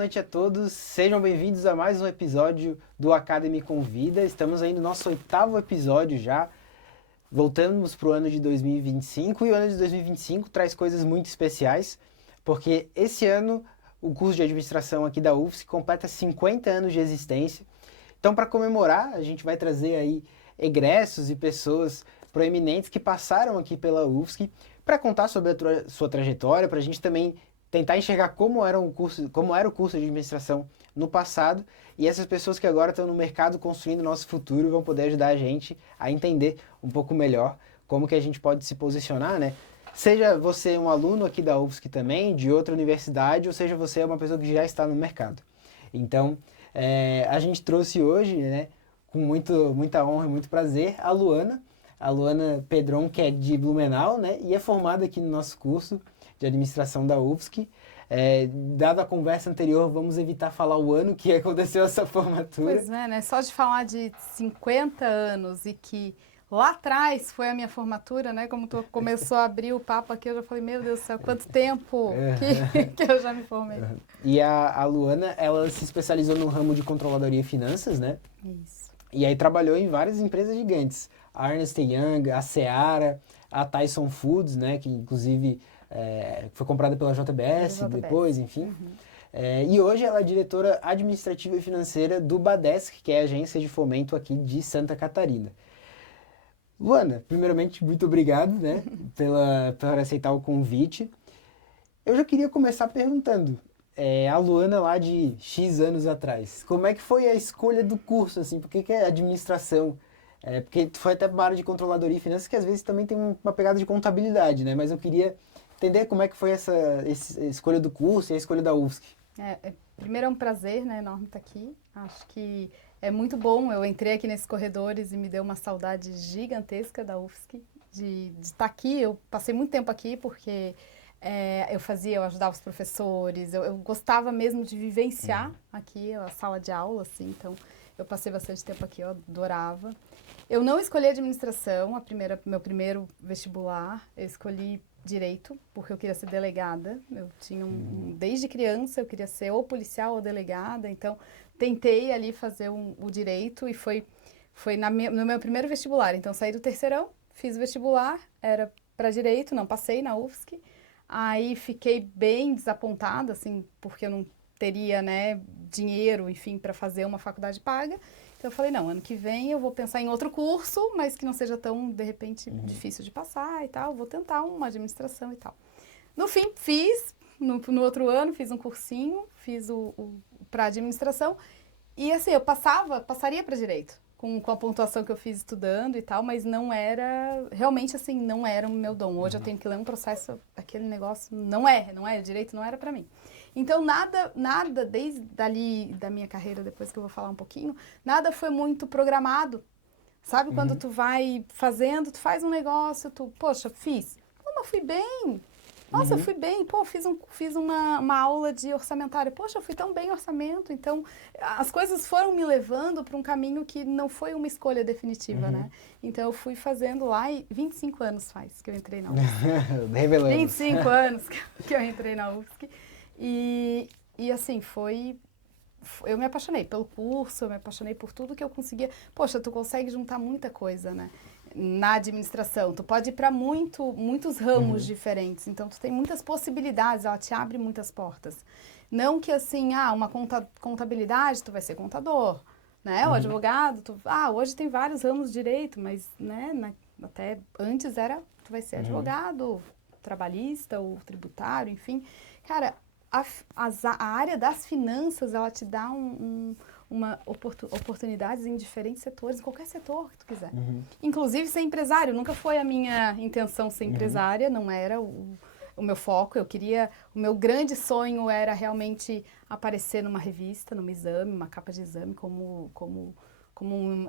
noite a todos. Sejam bem-vindos a mais um episódio do Academy Convida. Estamos aí no nosso 8º episódio já. Voltamos para o ano de 2025 e o ano de 2025 traz coisas muito especiais, porque esse ano o curso de administração aqui da UFSC completa 50 anos de existência. Então, para comemorar, a gente vai trazer aí egressos e pessoas proeminentes que passaram aqui pela UFSC para contar sobre a sua trajetória, para a gente também tentar enxergar como era o curso de administração no passado, e essas pessoas que agora estão no mercado construindo o nosso futuro vão poder ajudar a gente a entender um pouco melhor como que a gente pode se posicionar, né? Seja você um aluno aqui da UFSC também, de outra universidade, ou seja você uma pessoa que já está no mercado. Então, a gente trouxe hoje, né, com muita honra e muito prazer, a Luana Pedron, que é de Blumenau, né, e é formada aqui no nosso curso de administração da UFSC. Dada a conversa anterior, vamos evitar falar o ano que aconteceu essa formatura. Pois é, né? Só de falar de 50 anos e que lá atrás foi a minha formatura, né? Como tu começou a abrir o papo aqui, eu já falei, meu Deus do céu, quanto tempo que eu já me formei. E a Luana, ela se especializou no ramo de controladoria e finanças, né? Isso. E aí trabalhou em várias empresas gigantes. A Ernst Young, a Seara, a Tyson Foods, né? Que inclusive foi comprada pela JBS depois, enfim. Uhum. E hoje ela é diretora administrativa e financeira do Badesc, que é a agência de fomento aqui de Santa Catarina. Luana, primeiramente, muito obrigado, né, por aceitar o convite. Eu já queria começar perguntando, a Luana lá de X anos atrás, como é que foi a escolha do curso, assim, por que é administração? Porque tu foi até para a área de controladoria e finanças, que às vezes também tem uma pegada de contabilidade, né, mas eu queria entender como é que foi essa escolha do curso e a escolha da UFSC. Primeiro é um prazer, né, enorme estar aqui. Acho que é muito bom. Eu entrei aqui nesses corredores e me deu uma saudade gigantesca da UFSC, de estar aqui. Eu passei muito tempo aqui porque eu ajudava os professores, eu gostava mesmo de vivenciar aqui a sala de aula, assim, então eu passei bastante tempo aqui, eu adorava. Eu não escolhi administração, meu primeiro vestibular, eu escolhi direito, porque eu queria ser delegada. Eu tinha desde criança eu queria ser ou policial ou delegada, então tentei ali fazer o direito e foi no meu primeiro vestibular. Então saí do terceirão, fiz o vestibular, era para direito, não passei na UFSC. Aí fiquei bem desapontada, assim, porque eu não teria, né, dinheiro, enfim, para fazer uma faculdade paga. Então eu falei, não, ano que vem eu vou pensar em outro curso, mas que não seja tão, de repente, difícil de passar e tal. Vou tentar uma administração e tal. No fim, fiz, no outro ano, fiz um cursinho, fiz para administração. E assim, eu passaria para direito, com a pontuação que eu fiz estudando e tal, mas não era, realmente assim, não era o meu dom. Hoje eu tenho que ler um processo, aquele negócio, não é, direito não era para mim. Então, nada desde ali da minha carreira, depois que eu vou falar um pouquinho, nada foi muito programado. Sabe, quando tu vai fazendo, tu faz um negócio, poxa, fiz. Pô, mas fui bem. Nossa, eu fui bem. Pô, fiz uma aula de orçamentário. Poxa, eu fui tão bem em orçamento. Então, as coisas foram me levando para um caminho que não foi uma escolha definitiva, né? Então, eu fui fazendo lá e 25 anos faz que eu entrei na UFSC. Revelamos. 25 anos que eu entrei na UFSC. E assim, eu me apaixonei pelo curso, eu me apaixonei por tudo que eu conseguia. Poxa, tu consegue juntar muita coisa, né? Na administração, tu pode ir para muitos ramos diferentes, então tu tem muitas possibilidades, ela te abre muitas portas. Não que assim, uma contabilidade, tu vai ser contador, né? O advogado, hoje tem vários ramos de direito, mas, né, até antes tu vai ser advogado, trabalhista ou tributário, enfim. Cara, a área das finanças, ela te dá oportunidades em diferentes setores, em qualquer setor que tu quiser. Inclusive ser empresário, nunca foi a minha intenção ser empresária, não era o meu foco. O meu grande sonho era realmente aparecer numa revista, num exame, uma capa de exame,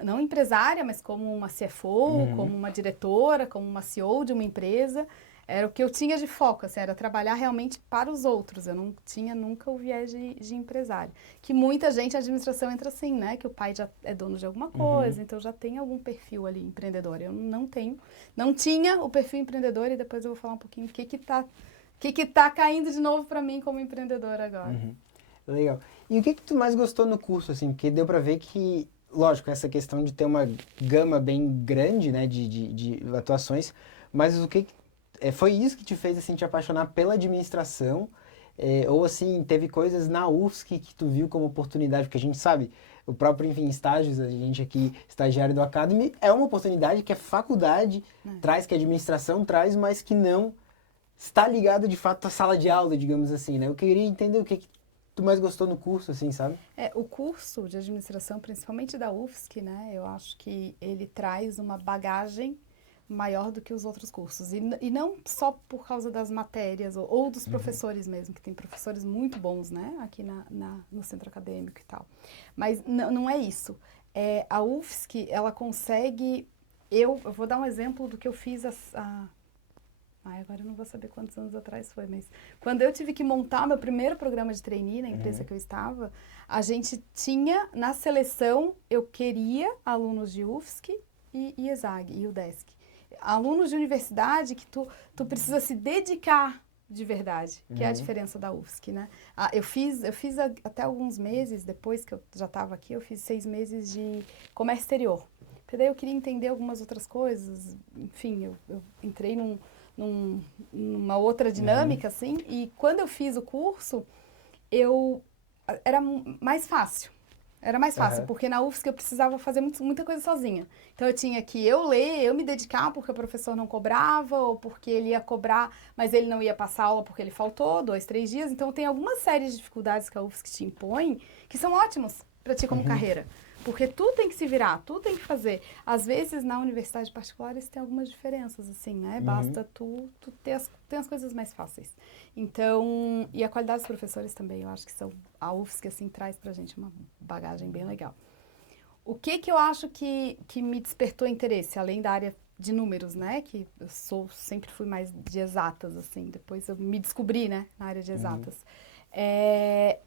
não empresária, mas como uma CFO, como uma diretora, como uma CEO de uma empresa. Era o que eu tinha de foco, assim, era trabalhar realmente para os outros. Eu não tinha nunca o viés de empresário. Que muita gente, a administração entra assim, né? Que o pai já é dono de alguma coisa, então já tem algum perfil ali empreendedor. Eu não tinha o perfil empreendedor, e depois eu vou falar um pouquinho o que tá caindo de novo para mim como empreendedora agora. Legal. E o que tu mais gostou no curso, assim? Porque deu pra ver que, lógico, essa questão de ter uma gama bem grande, né, de atuações, mas foi isso que te fez, assim, te apaixonar pela administração? Ou, assim, teve coisas na UFSC que tu viu como oportunidade? Porque a gente sabe, o próprio, enfim, estágios, a gente aqui, estagiário do Academy, é uma oportunidade que a faculdade traz, que a administração traz, mas que não está ligado, de fato, à sala de aula, digamos assim, né? Eu queria entender o que tu mais gostou no curso, assim, sabe? O curso de administração, principalmente da UFSC, né? Eu acho que ele traz uma bagagem maior do que os outros cursos. E não só por causa das matérias ou dos professores mesmo, que tem professores muito bons, né? Aqui no centro acadêmico e tal. Mas não é isso. A UFSC, ela consegue... Eu vou dar um exemplo do que eu fiz agora eu não vou saber quantos anos atrás foi, mas quando eu tive que montar meu primeiro programa de trainee na empresa que eu estava, a gente tinha, na seleção, eu queria alunos de UFSC e ESAG, e UDESC. Alunos de universidade que tu precisa se dedicar de verdade, que é a diferença da UFSC, né? Eu fiz até alguns meses, depois que eu já estava aqui, eu fiz 6 meses de comércio exterior. Porque daí eu queria entender algumas outras coisas, enfim, eu entrei numa outra dinâmica, assim, e quando eu fiz o curso, era mais fácil. Era mais fácil, porque na UFSC eu precisava fazer muita coisa sozinha. Então eu tinha que ler, eu me dedicar porque o professor não cobrava, ou porque ele ia cobrar, mas ele não ia passar aula porque ele faltou 2, 3 dias. Então tem algumas séries de dificuldades que a UFSC te impõe que são ótimas para ti como carreira. Porque tu tem que se virar, tu tem que fazer. Às vezes, na universidade particular, isso tem algumas diferenças, assim, né? Basta tu ter as coisas mais fáceis. Então, e a qualidade dos professores também, eu acho que a UFSC, assim, traz pra gente uma bagagem bem legal. O que eu acho que me despertou interesse, além da área de números, né? Que eu sempre fui mais de exatas, assim. Depois eu me descobri, né? Na área de exatas.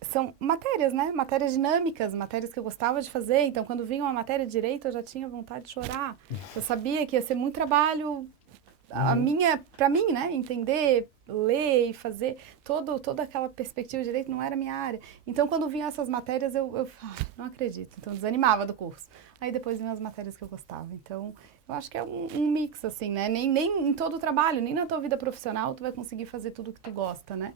São matérias, né? Matérias dinâmicas, matérias que eu gostava de fazer. Então, quando vinha uma matéria de direito, eu já tinha vontade de chorar. Eu sabia que ia ser muito trabalho, para mim, né? Entender, ler e fazer toda aquela perspectiva de direito não era a minha área. Então, quando vinham essas matérias, eu não acredito. Então, eu desanimava do curso. Aí, depois vinham as matérias que eu gostava. Então, eu acho que é um mix, assim, né? Nem em todo o trabalho, nem na tua vida profissional, tu vai conseguir fazer tudo que tu gosta, né?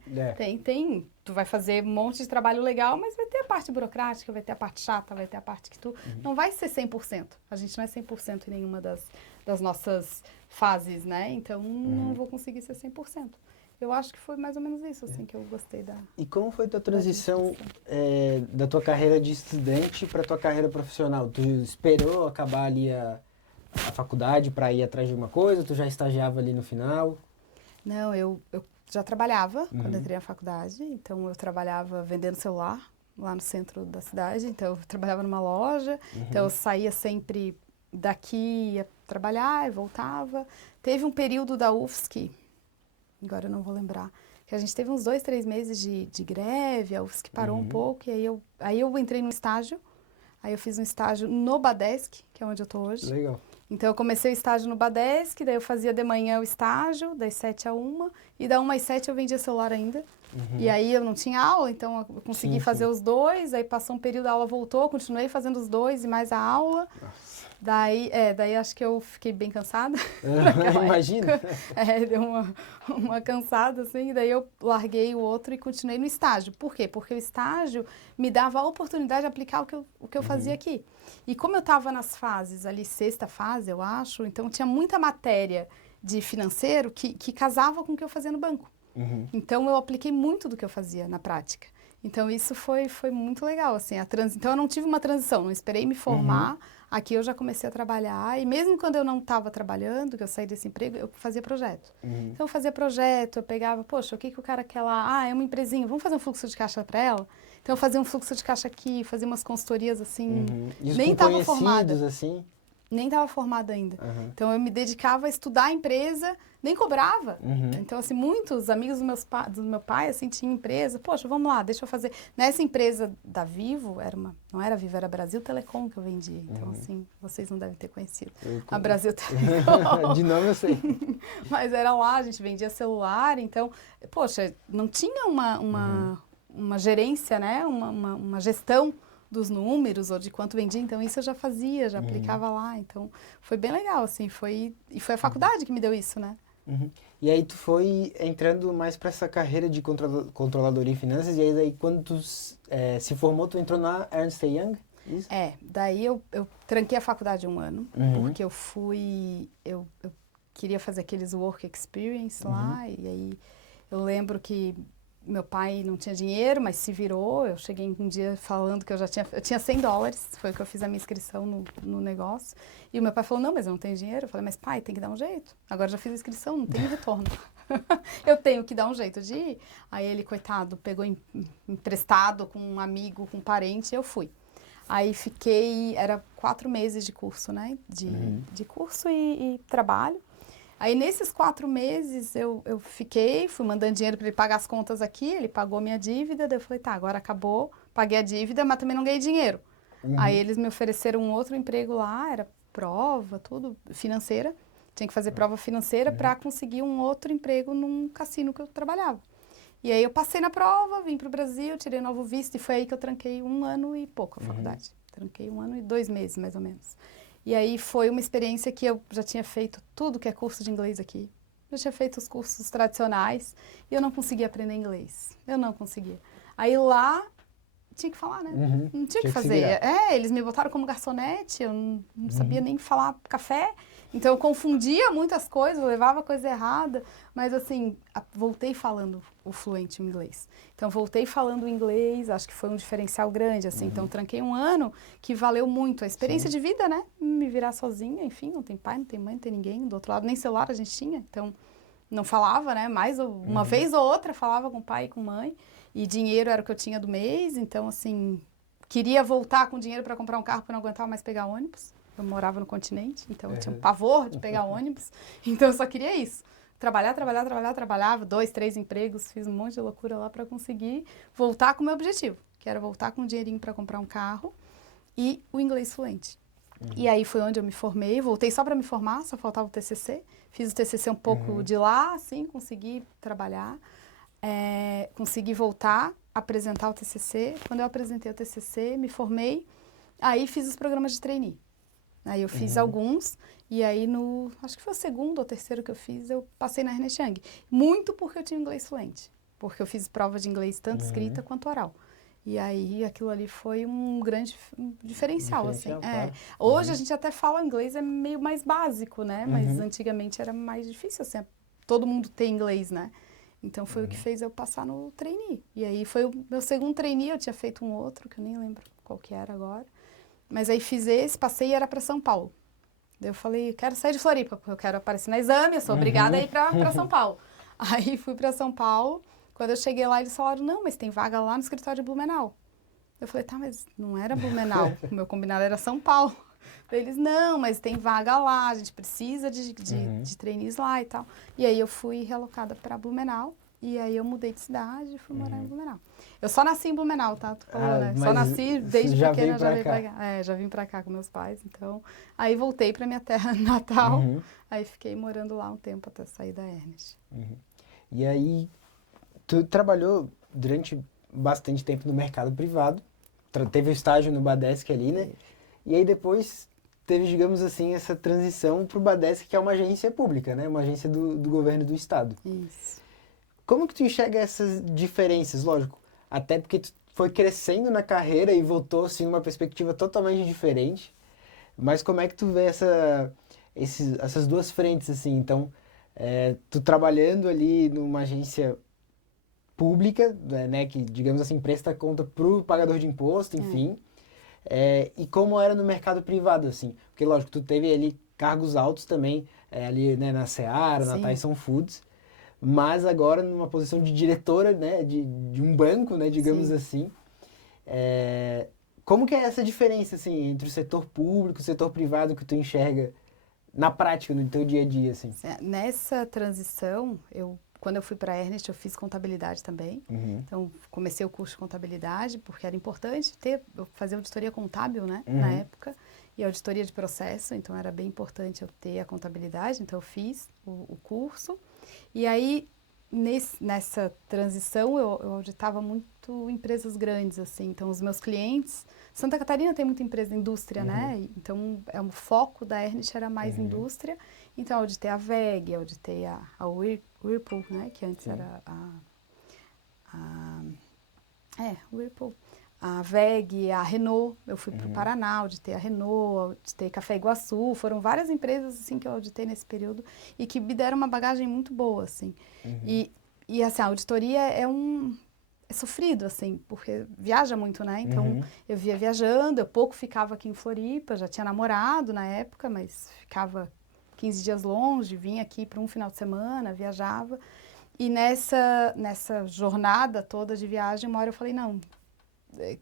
Tu vai fazer um monte de trabalho legal, mas vai ter a parte burocrática, vai ter a parte chata, vai ter a parte que tu... Não vai ser 100%. A gente não é 100% em nenhuma das nossas fases, né? Então, não vou conseguir ser 100%. Eu acho que foi mais ou menos isso, assim, que eu gostei da... E como foi a tua transição da tua carreira de estudante para tua carreira profissional? Tu esperou acabar ali a faculdade para ir atrás de uma coisa? Tu já estagiava ali no final? Não, eu já trabalhava quando entrei na faculdade. Então, eu trabalhava vendendo celular lá no centro da cidade. Então, eu trabalhava numa loja. Então, eu saía sempre daqui, ia trabalhar e voltava. Teve um período da UFSC, agora eu não vou lembrar, que a gente teve uns 2, 3 meses de greve, a UFSC parou um pouco, e aí eu entrei num estágio. Aí eu fiz um estágio no Badesc, que é onde eu tô hoje. Legal. Então, eu comecei o estágio no Badesc, daí eu fazia de manhã o estágio, das 7 a 1, e da 1 às 7 eu vendia celular ainda. E aí eu não tinha aula, então eu consegui fazer os 2, aí passou um período, a aula voltou, continuei fazendo os 2 e mais a aula. Nossa. Daí acho que eu fiquei bem cansada. Imagina. Deu uma cansada, assim, daí eu larguei o outro e continuei no estágio. Por quê? Porque o estágio me dava a oportunidade de aplicar o que eu fazia aqui. E como eu estava nas fases, ali, 6ª fase, eu acho, então tinha muita matéria de financeiro que casava com o que eu fazia no banco. Então, eu apliquei muito do que eu fazia na prática. Então, isso foi muito legal, assim, então eu não tive uma transição, não esperei me formar, aqui eu já comecei a trabalhar, e mesmo quando eu não estava trabalhando, que eu saí desse emprego, eu fazia projeto. Então, eu fazia projeto, eu pegava, poxa, o que o cara quer lá? É uma empresinha, vamos fazer um fluxo de caixa para ela? Então, eu fazia um fluxo de caixa aqui, fazia umas consultorias, assim, nem estava formada. Assim? Nem estava formada ainda. Então, eu me dedicava a estudar a empresa, nem cobrava. Então, assim, muitos amigos do meu pai, assim, tinham empresa. Poxa, vamos lá, deixa eu fazer. Nessa empresa da Vivo, não era Vivo, era Brasil Telecom que eu vendia. Então, assim, vocês não devem ter conhecido. A Brasil Telecom. De nome eu sei. Mas era lá, a gente vendia celular. Então, poxa, não tinha uma gerência, né? Uma gestão dos números ou de quanto vendia, então isso eu já fazia, já aplicava lá, então foi bem legal, assim, e foi a faculdade que me deu isso, né? Uhum. E aí tu foi entrando mais para essa carreira de controladoria em finanças, e aí daí quando tu se formou, tu entrou na Ernst Young? Isso? Daí eu tranquei a faculdade um ano, porque eu queria fazer aqueles work experience lá, e aí eu lembro que meu pai não tinha dinheiro, mas se virou. Eu cheguei um dia falando que eu tinha $100, foi que eu fiz a minha inscrição no negócio. E o meu pai falou, não, mas eu não tenho dinheiro. Eu falei, mas pai, tem que dar um jeito. Agora já fiz a inscrição, não tem retorno. Eu tenho que dar um jeito de ir. Aí ele, coitado, pegou emprestado com um amigo, com um parente, e eu fui. Aí era 4 meses de curso, né? De curso e trabalho. Aí, nesses 4 meses, eu fui mandando dinheiro para ele pagar as contas aqui, ele pagou minha dívida, daí eu falei, tá, agora acabou, paguei a dívida, mas também não ganhei dinheiro. Aí, eles me ofereceram um outro emprego lá, era prova, tudo, financeira, tinha que fazer prova financeira para conseguir um outro emprego num cassino que eu trabalhava. E aí, eu passei na prova, vim para o Brasil, tirei novo visto, e foi aí que eu tranquei 1 ano e pouco a faculdade. Tranquei 1 ano e 2 meses, mais ou menos. E aí foi uma experiência que eu já tinha feito tudo que é curso de inglês aqui. Já tinha feito os cursos tradicionais e eu não conseguia aprender inglês. Eu não conseguia. Aí lá tinha que falar, né? Não tinha o que fazer. Eles me botaram como garçonete, eu não sabia nem falar café. Então eu confundia muitas coisas, levava coisa errada. Mas assim, voltei falando o fluente inglês. Então voltei falando inglês, acho que foi um diferencial grande, assim. Então tranquei 1 ano que valeu muito. A experiência de vida, né? Me virar sozinha, enfim, não tem pai, não tem mãe, não tem ninguém. Do outro lado, nem celular a gente tinha. Então não falava, né? Mais uma vez ou outra falava com pai e com mãe. E dinheiro era o que eu tinha do mês. Então, assim, queria voltar com dinheiro para comprar um carro porque eu não aguentava mais pegar ônibus. Eu morava no continente, então eu tinha um pavor de pegar ônibus. Então eu só queria isso. Trabalhava, 2, 3 empregos, fiz um monte de loucura lá para conseguir voltar com o meu objetivo, que era voltar com um dinheirinho para comprar um carro e o inglês fluente. E aí foi onde eu me formei, voltei só para me formar, só faltava o TCC. Fiz o TCC um pouco de lá, assim, consegui trabalhar, consegui voltar, apresentar o TCC. Quando eu apresentei o TCC, me formei, aí fiz os programas de trainee. Aí eu fiz alguns, e aí acho que foi o 2º ou 3º que eu fiz, eu passei na Ernst Young. Muito porque eu tinha inglês fluente, porque eu fiz prova de inglês tanto escrita quanto oral. E aí aquilo ali foi um grande diferencial, assim. Claro. Hoje a gente até fala inglês, é meio mais básico, né? Mas antigamente era mais difícil, assim, todo mundo tem inglês, né? Então foi o que fez eu passar no trainee. E aí foi o meu 2º trainee, eu tinha feito um outro, que eu nem lembro qual que era agora. Mas aí fiz esse, passei e era para São Paulo. Daí eu falei, quero sair de Floripa, porque eu quero aparecer no exame, eu sou obrigada a ir para São Paulo. Aí fui para São Paulo, quando eu cheguei lá, eles falaram, não, mas tem vaga lá no escritório de Blumenau. Eu falei, tá, mas não era Blumenau, o meu combinado era São Paulo. Daí eles, não, mas tem vaga lá, a gente precisa de trainees lá e tal. E aí eu fui relocada para Blumenau, e aí eu mudei de cidade e fui morar em Blumenau. Eu só nasci em Blumenau, tá? Tu falou, né? Só nasci desde pequena, já vim pra cá. Já vim pra cá com meus pais, então... Aí voltei pra minha terra natal, aí fiquei morando lá um tempo até sair da Ernst. E aí, tu trabalhou durante bastante tempo no mercado privado, teve o estágio no Badesc ali, né? E aí depois teve, digamos assim, essa transição pro Badesc, que é uma agência pública, né? Uma agência do governo do estado. Isso. Como que tu enxerga essas diferenças? Lógico, até porque tu foi crescendo na carreira e voltou, assim, numa perspectiva totalmente diferente. Mas como é que tu vê essas duas frentes, assim? Então, tu trabalhando ali numa agência pública, né, que, digamos assim, presta conta pro pagador de imposto, enfim. E como era no mercado privado, assim? Porque, lógico, tu teve ali cargos altos também, ali, né, na Seara, na Tyson Foods. Mas agora numa posição de diretora, né, de um banco, né, digamos assim. Como que é essa diferença, assim, entre o setor público e o setor privado que tu enxerga na prática, no teu dia a dia, assim? Nessa transição, quando eu fui para a Ernst, eu fiz contabilidade também. Então, comecei o curso de contabilidade, porque era importante fazer auditoria contábil, né, na época, e auditoria de processo, então era bem importante eu ter a contabilidade, então eu fiz o curso. E aí, nessa transição, eu auditava muito empresas grandes, assim. Então, os meus clientes... Santa Catarina tem muita empresa indústria, né? Então, o foco da Ernest era mais indústria. Então, eu auditei a WEG, auditei a Whirlpool, né? Que antes era Whirlpool. A WEG, a Renault, eu fui para o Paraná, auditei a Renault, auditei Café Iguaçu, foram várias empresas assim que eu auditei nesse período e que me deram uma bagagem muito boa, assim. E assim, a auditoria é sofrido, assim, porque viaja muito, né? Então, eu via viajando, eu pouco ficava aqui em Floripa, já tinha namorado na época, mas ficava 15 dias longe, vinha aqui para um final de semana, viajava. E nessa jornada toda de viagem, uma hora eu falei, não,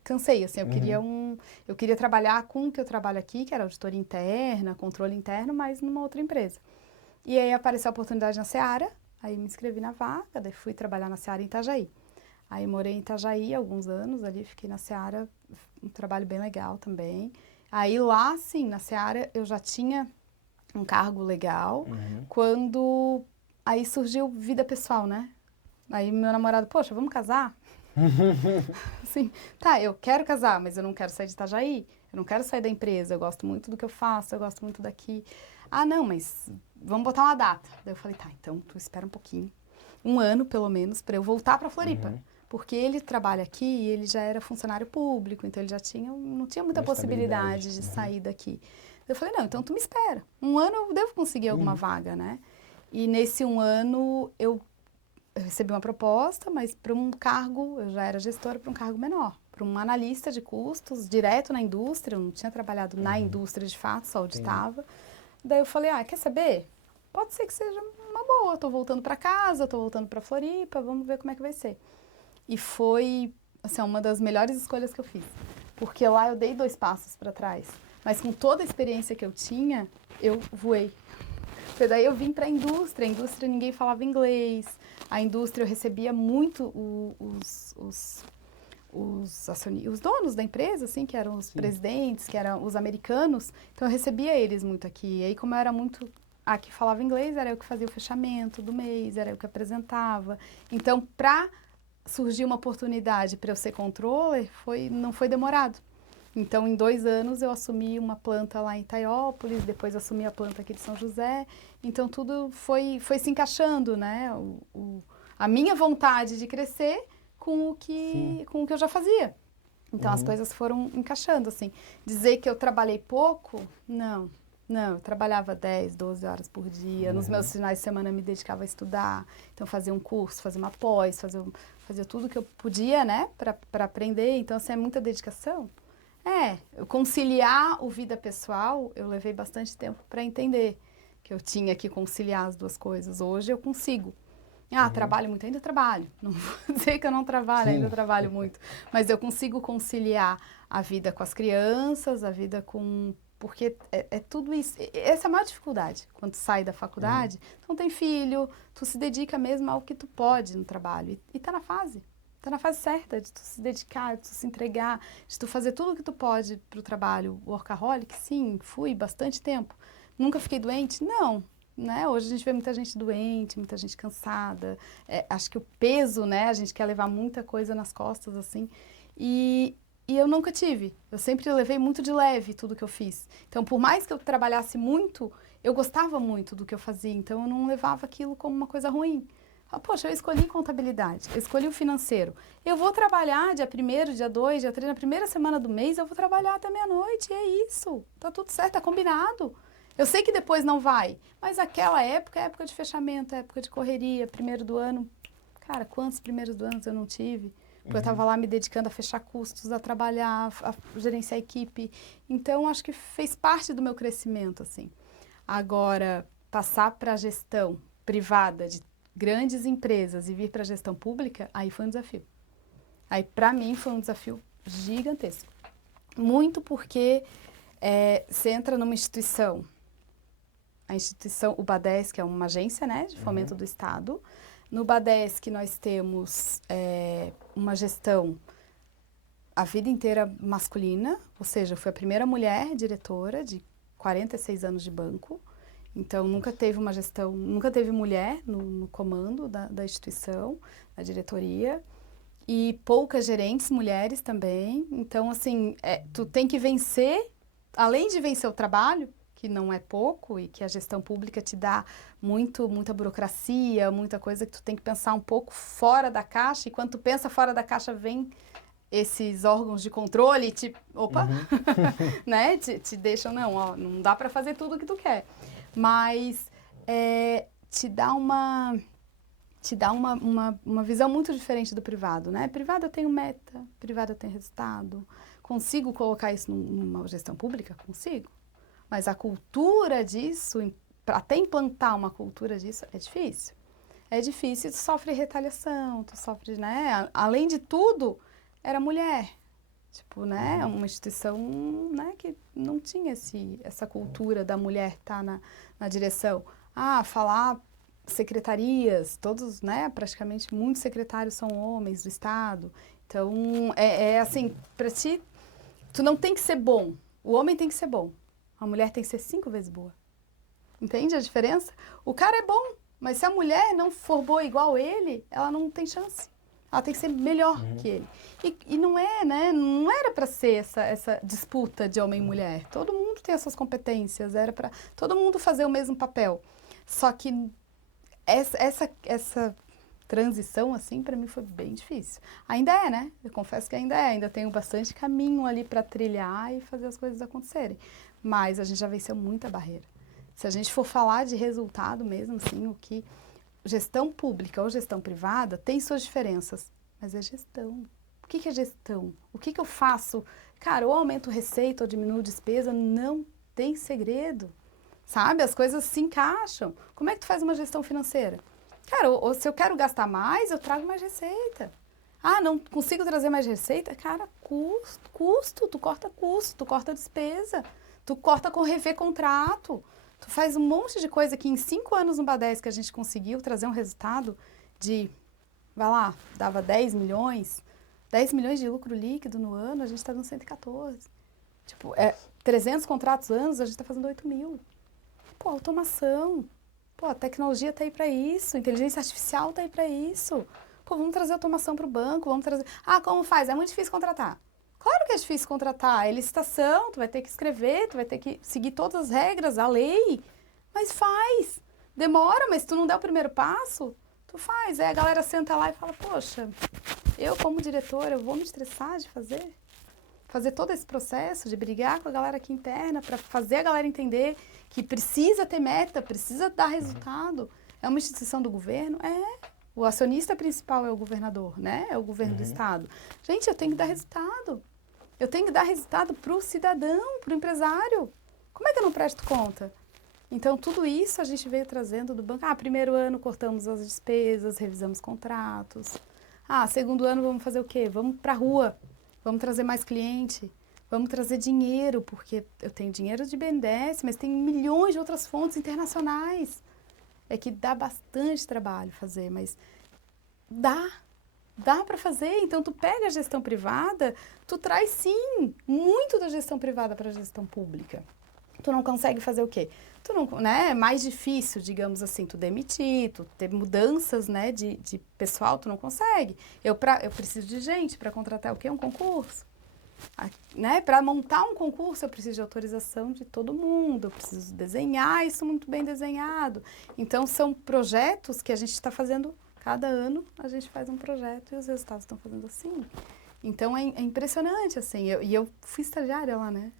cansei, assim, eu queria trabalhar com o que eu trabalho aqui, que era auditoria interna, controle interno, mas numa outra empresa. E aí apareceu a oportunidade na Seara, aí me inscrevi na vaga, daí fui trabalhar na Seara em Itajaí. Aí morei em Itajaí alguns anos ali, fiquei na Seara, um trabalho bem legal também. Aí lá, sim, na Seara eu já tinha um cargo legal, quando aí surgiu vida pessoal, né? Aí meu namorado, poxa, vamos casar? Assim, tá, eu quero casar, mas eu não quero sair de Itajaí, eu não quero sair da empresa, eu gosto muito do que eu faço, eu gosto muito daqui. Ah, não, mas vamos botar uma data. Daí eu falei, tá, então tu espera um pouquinho, um ano pelo menos, para eu voltar para Floripa. Porque ele trabalha aqui e ele já era funcionário público, então ele já não tinha muita possibilidade de sair daqui. Eu falei, não, então tu me espera. Um ano eu devo conseguir alguma vaga, né? E nesse um ano eu recebi uma proposta, mas para um cargo, eu já era gestora para um cargo menor, para um analista de custos, direto na indústria, eu não tinha trabalhado na indústria de fato, só auditava. Daí eu falei, quer saber? Pode ser que seja uma boa, eu tô voltando para casa, eu tô voltando para Floripa, vamos ver como é que vai ser. E foi, assim, uma das melhores escolhas que eu fiz, porque lá eu dei 2 passos para trás, mas com toda a experiência que eu tinha, eu voei. Porque daí eu vim para a indústria ninguém falava inglês, a indústria eu recebia muito os donos da empresa, assim, que eram os presidentes, que eram os americanos, então eu recebia eles muito aqui. E aí, como eu era muito que falava inglês, era eu que fazia o fechamento do mês, era eu que apresentava. Então, para surgir uma oportunidade para eu ser controller, não foi demorado. Então, em 2 anos, eu assumi uma planta lá em Itaiópolis, depois assumi a planta aqui de São José. Então, tudo foi se encaixando, né? A minha vontade de crescer com o que eu já fazia. Então, as coisas foram encaixando, assim. Dizer que eu trabalhei pouco, não. Não, eu trabalhava 10, 12 horas por dia. Nos meus finais de semana, eu me dedicava a estudar. Então, fazia um curso, fazia uma pós, fazia tudo que eu podia, né, para aprender. Então, assim, é muita dedicação. Conciliar o vida pessoal, eu levei bastante tempo para entender que eu tinha que conciliar as duas coisas. Hoje eu consigo. Trabalho muito, ainda trabalho. Não vou dizer que eu não trabalho, ainda trabalho muito. Mas eu consigo conciliar a vida com as crianças, a vida com... Porque é tudo isso. Essa é a maior dificuldade. Quando tu sai da faculdade, tu não tem filho, tu se dedica mesmo ao que tu pode no trabalho. E tá na fase. Tá na fase certa de tu se dedicar, de tu se entregar, de tu fazer tudo o que tu pode pro trabalho. Workaholic, sim, fui bastante tempo. Nunca fiquei doente? Não. Né? Hoje a gente vê muita gente doente, muita gente cansada. Acho que o peso, né? A gente quer levar muita coisa nas costas, assim. E eu nunca tive. Eu sempre levei muito de leve tudo que eu fiz. Então, por mais que eu trabalhasse muito, eu gostava muito do que eu fazia. Então, eu não levava aquilo como uma coisa ruim. Poxa, eu escolhi contabilidade, eu escolhi o financeiro. Eu vou trabalhar dia 1º, dia 2, dia 3, na primeira semana do mês, eu vou trabalhar até meia-noite. E é isso. Tá tudo certo, tá combinado. Eu sei que depois não vai, mas aquela época é época de fechamento, é época de correria, primeiro do ano. Cara, quantos primeiros do ano eu não tive? Porque eu estava lá me dedicando a fechar custos, a trabalhar, a gerenciar a equipe. Então, acho que fez parte do meu crescimento, assim. Agora, passar para a gestão privada de grandes empresas e vir para a gestão pública, aí foi um desafio. Aí, para mim, foi um desafio gigantesco. Muito porque você entra numa instituição, a instituição, o BADESC, é uma agência, né, de fomento do Estado. No BADESC, nós temos uma gestão a vida inteira masculina, ou seja, eu fui a primeira mulher diretora de 46 anos de banco. Então, nunca teve uma gestão, nunca teve mulher no comando da instituição, da diretoria, e poucas gerentes mulheres também. Então, assim, tu tem que vencer, além de vencer o trabalho, que não é pouco e que a gestão pública te dá muita burocracia, muita coisa que tu tem que pensar um pouco fora da caixa, e quando tu pensa fora da caixa, vem esses órgãos de controle, né, te deixam, não dá para fazer tudo o que tu quer. Mas te dá uma visão muito diferente do privado, né? Privado eu tenho meta, privado eu tenho resultado. Consigo colocar isso numa gestão pública? Consigo. Mas a cultura disso, até implantar uma cultura disso, é difícil. É difícil, tu sofre retaliação, tu sofre, né? Além de tudo, era mulher. Tipo, né? Uma instituição, né, que não tinha essa cultura da mulher estar na direção. Falar secretarias, todos, né, praticamente muitos secretários são homens do Estado. Então, assim, para ti, tu não tem que ser bom. O homem tem que ser bom. A mulher tem que ser 5 vezes boa. Entende a diferença? O cara é bom, mas se a mulher não for boa igual ele, ela não tem chance. Ela tem que ser melhor que ele. E não né? Não era para ser essa disputa de homem e mulher. Todo mundo tem as suas competências, era para todo mundo fazer o mesmo papel. Só que essa transição, assim, para mim foi bem difícil. Ainda é, né? Eu confesso que ainda tenho bastante caminho ali para trilhar e fazer as coisas acontecerem. Mas a gente já venceu muita barreira. Se a gente for falar de resultado mesmo, assim, o que gestão pública ou gestão privada tem suas diferenças, mas é gestão. O que é gestão? O que eu faço? Cara, ou aumento receita ou diminuo despesa, não tem segredo. Sabe? As coisas se encaixam. Como é que tu faz uma gestão financeira? Cara, ou se eu quero gastar mais, eu trago mais receita. Não consigo trazer mais receita? Cara, custo, tu corta despesa, tu corta com rever contrato, tu faz um monte de coisa que em 5 anos no Badesc que a gente conseguiu trazer um resultado de, vai lá, dava 10 milhões de lucro líquido no ano, a gente está dando 114. Tipo, 300 contratos anos, a gente está fazendo 8 mil. Pô, automação. Pô, a tecnologia tá aí para isso, inteligência artificial tá aí para isso. Pô, vamos trazer automação para o banco, vamos trazer... como faz? É muito difícil contratar. Claro que é difícil contratar, é licitação, tu vai ter que escrever, tu vai ter que seguir todas as regras, a lei, mas faz. Demora, mas se tu não der o primeiro passo, tu faz. Aí a galera senta lá e fala, poxa, eu como diretora, eu vou me estressar de fazer todo esse processo, de brigar com a galera aqui interna, para fazer a galera entender que precisa ter meta, precisa dar resultado. É uma instituição do governo? O acionista principal é o governador, né? É o governo do estado. Gente, eu tenho que dar resultado. Eu tenho que dar resultado para o cidadão, para o empresário. Como é que eu não presto conta? Então, tudo isso a gente veio trazendo do banco. Primeiro ano cortamos as despesas, revisamos contratos. Segundo ano vamos fazer o quê? Vamos para a rua, vamos trazer mais cliente, vamos trazer dinheiro, porque eu tenho dinheiro de BNDES, mas tem milhões de outras fontes internacionais. É que dá bastante trabalho fazer, mas dá para fazer. Então, tu pega a gestão privada, tu traz, sim, muito da gestão privada para a gestão pública. Tu não consegue fazer o quê? Tu não, né? É mais difícil, digamos assim, tu demitir, tu ter mudanças, né, de pessoal, tu não consegue. Eu preciso de gente para contratar o quê? Um concurso. Né? Para montar um concurso, eu preciso de autorização de todo mundo, eu preciso desenhar isso muito bem desenhado. Então, são projetos que a gente está fazendo, cada ano a gente faz um projeto e os resultados estão fazendo assim. Então, é impressionante, assim. Eu fui estagiária lá, né?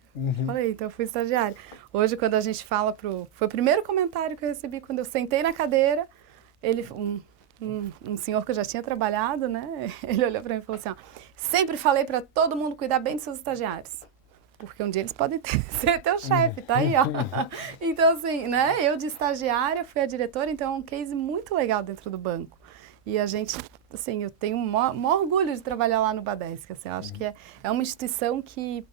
Falei, então eu fui estagiária. Hoje, quando a gente fala foi o primeiro comentário que eu recebi quando eu sentei na cadeira, um senhor que eu já tinha trabalhado, né? Ele olhou para mim e falou assim, sempre falei para todo mundo cuidar bem dos seus estagiários. Porque um dia eles podem ser teu chefe, tá aí, ó. Então, assim, né? Eu de estagiária fui a diretora, então é um case muito legal dentro do banco. E a gente, assim, eu tenho o maior orgulho de trabalhar lá no Badesc, assim, eu acho que é uma instituição que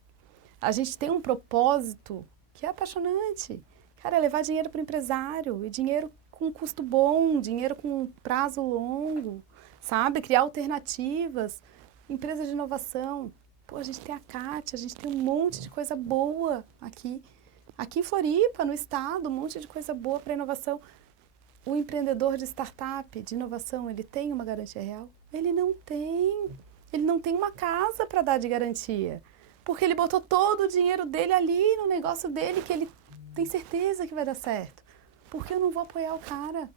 a gente tem um propósito que é apaixonante. Cara, é levar dinheiro para o empresário, e dinheiro com custo bom, dinheiro com prazo longo, sabe? Criar alternativas, empresas de inovação. Pô, a gente tem a CAT, a gente tem um monte de coisa boa aqui. Aqui em Floripa, no estado, um monte de coisa boa para inovação. O empreendedor de startup, de inovação, ele tem uma garantia real? Ele não tem. Ele não tem uma casa para dar de garantia. Porque ele botou todo o dinheiro dele ali no negócio dele, que ele tem certeza que vai dar certo. Por que eu não vou apoiar o cara?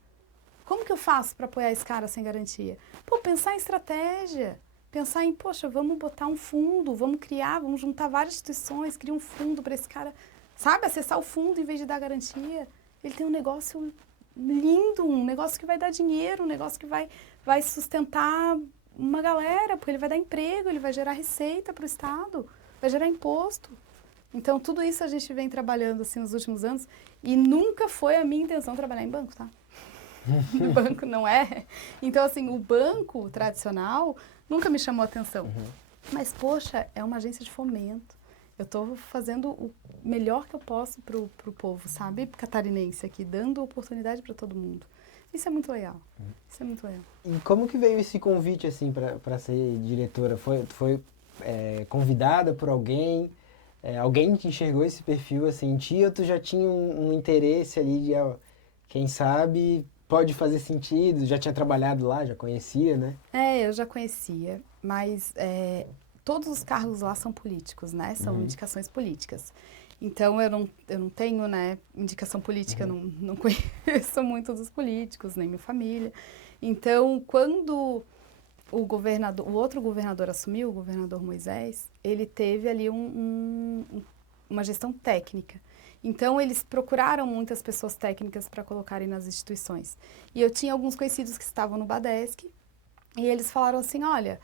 Como que eu faço para apoiar esse cara sem garantia? Pô, pensar em estratégia. Pensar em, poxa, vamos botar um fundo, vamos criar, vamos juntar várias instituições, criar um fundo para esse cara, sabe, acessar o fundo em vez de dar garantia. Ele tem um negócio lindo, um negócio que vai dar dinheiro, um negócio que vai sustentar uma galera, porque ele vai dar emprego, ele vai gerar receita para o Estado, vai gerar imposto. Então, tudo isso a gente vem trabalhando assim nos últimos anos e nunca foi a minha intenção trabalhar em banco, tá? No banco não é. Então, assim, o banco tradicional nunca me chamou a atenção. Mas, poxa, é uma agência de fomento. Eu estou fazendo o melhor que eu posso pro povo, sabe? Catarinense aqui, dando oportunidade para todo mundo. Isso é muito legal. Isso é muito legal. E como que veio esse convite, assim, para ser diretora? Foi convidada por alguém? Alguém que enxergou esse perfil, assim, em ti? Ou tu já tinha um interesse ali de, quem sabe, pode fazer sentido? Já tinha trabalhado lá, já conhecia, né? Eu já conhecia, mas todos os cargos lá são políticos, né? São indicações políticas. Então, eu não tenho, né, indicação política, não conheço muito dos políticos, nem minha família. Então, quando o outro governador assumiu, o governador Moisés, ele teve ali uma gestão técnica. Então, eles procuraram muitas pessoas técnicas para colocarem nas instituições. E eu tinha alguns conhecidos que estavam no Badesc, e eles falaram assim, olha,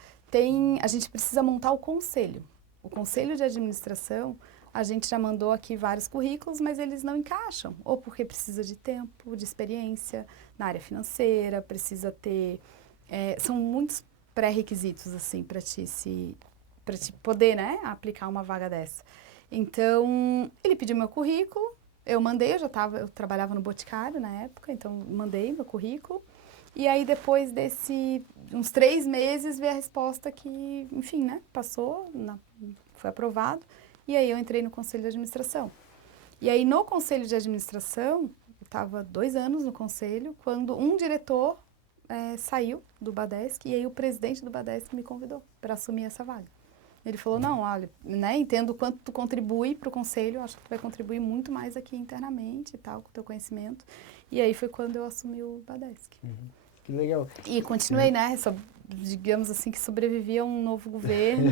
a gente precisa montar o conselho. O conselho de administração, a gente já mandou aqui vários currículos, mas eles não encaixam. Ou porque precisa de tempo, de experiência na área financeira, precisa ter... são muitos pré-requisitos, assim, para te poder, né, aplicar uma vaga dessa. Então, ele pediu meu currículo, eu mandei, eu trabalhava no Boticário na época, então mandei meu currículo. E aí, depois uns 3 meses, veio a resposta que, enfim, né, passou, foi aprovado. E aí, eu entrei no Conselho de Administração. E aí, no Conselho de Administração, eu estava 2 anos no Conselho, quando um diretor saiu do Badesc, e aí o presidente do Badesc me convidou para assumir essa vaga. Ele falou, não, olha, né, entendo o quanto tu contribui para o Conselho, acho que tu vai contribuir muito mais aqui internamente e tal, com o teu conhecimento. E aí foi quando eu assumi o Badesc. Que legal. E continuei, né, digamos assim, que sobrevivi a um novo governo,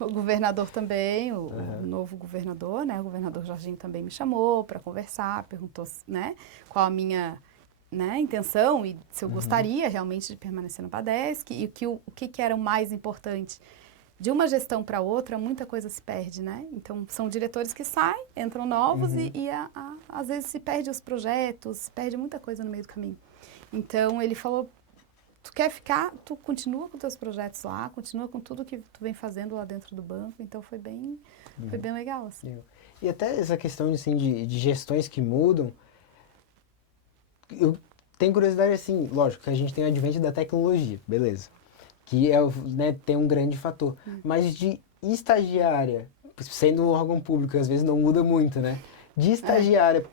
o governador também, o novo governador, né, o governador Jorginho também me chamou para conversar, perguntou, né, qual a minha, né, intenção e se eu gostaria realmente de permanecer no Badesc e o que era o mais importante. De uma gestão para outra, muita coisa se perde, né? Então, são diretores que saem, entram novos e às vezes se perde os projetos, se perde muita coisa no meio do caminho. Então, ele falou, tu quer ficar, tu continua com teus projetos lá, continua com tudo que tu vem fazendo lá dentro do banco. Então, foi bem legal, assim. E até essa questão, assim, de gestões que mudam, eu tenho curiosidade, assim, lógico que a gente tem o advento da tecnologia, beleza. Que né, tem um grande fator. Mas de estagiária, sendo um órgão público, às vezes não muda muito, né? De estagiária,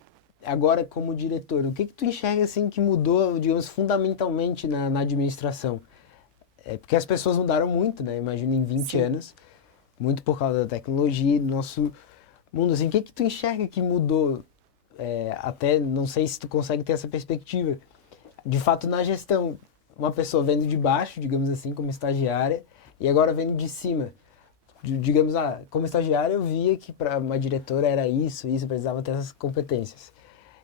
agora como diretor, o que tu enxerga, assim, que mudou, digamos, fundamentalmente na administração? Porque as pessoas mudaram muito, né? Imagino em 20 anos, muito por causa da tecnologia, do nosso mundo, assim. O que tu enxerga que mudou? Até, não sei se tu consegue ter essa perspectiva. De fato, na gestão, uma pessoa vendo de baixo, digamos assim, como estagiária, e agora vendo de cima. Digamos, como estagiária eu via que para uma diretora era isso, precisava ter essas competências.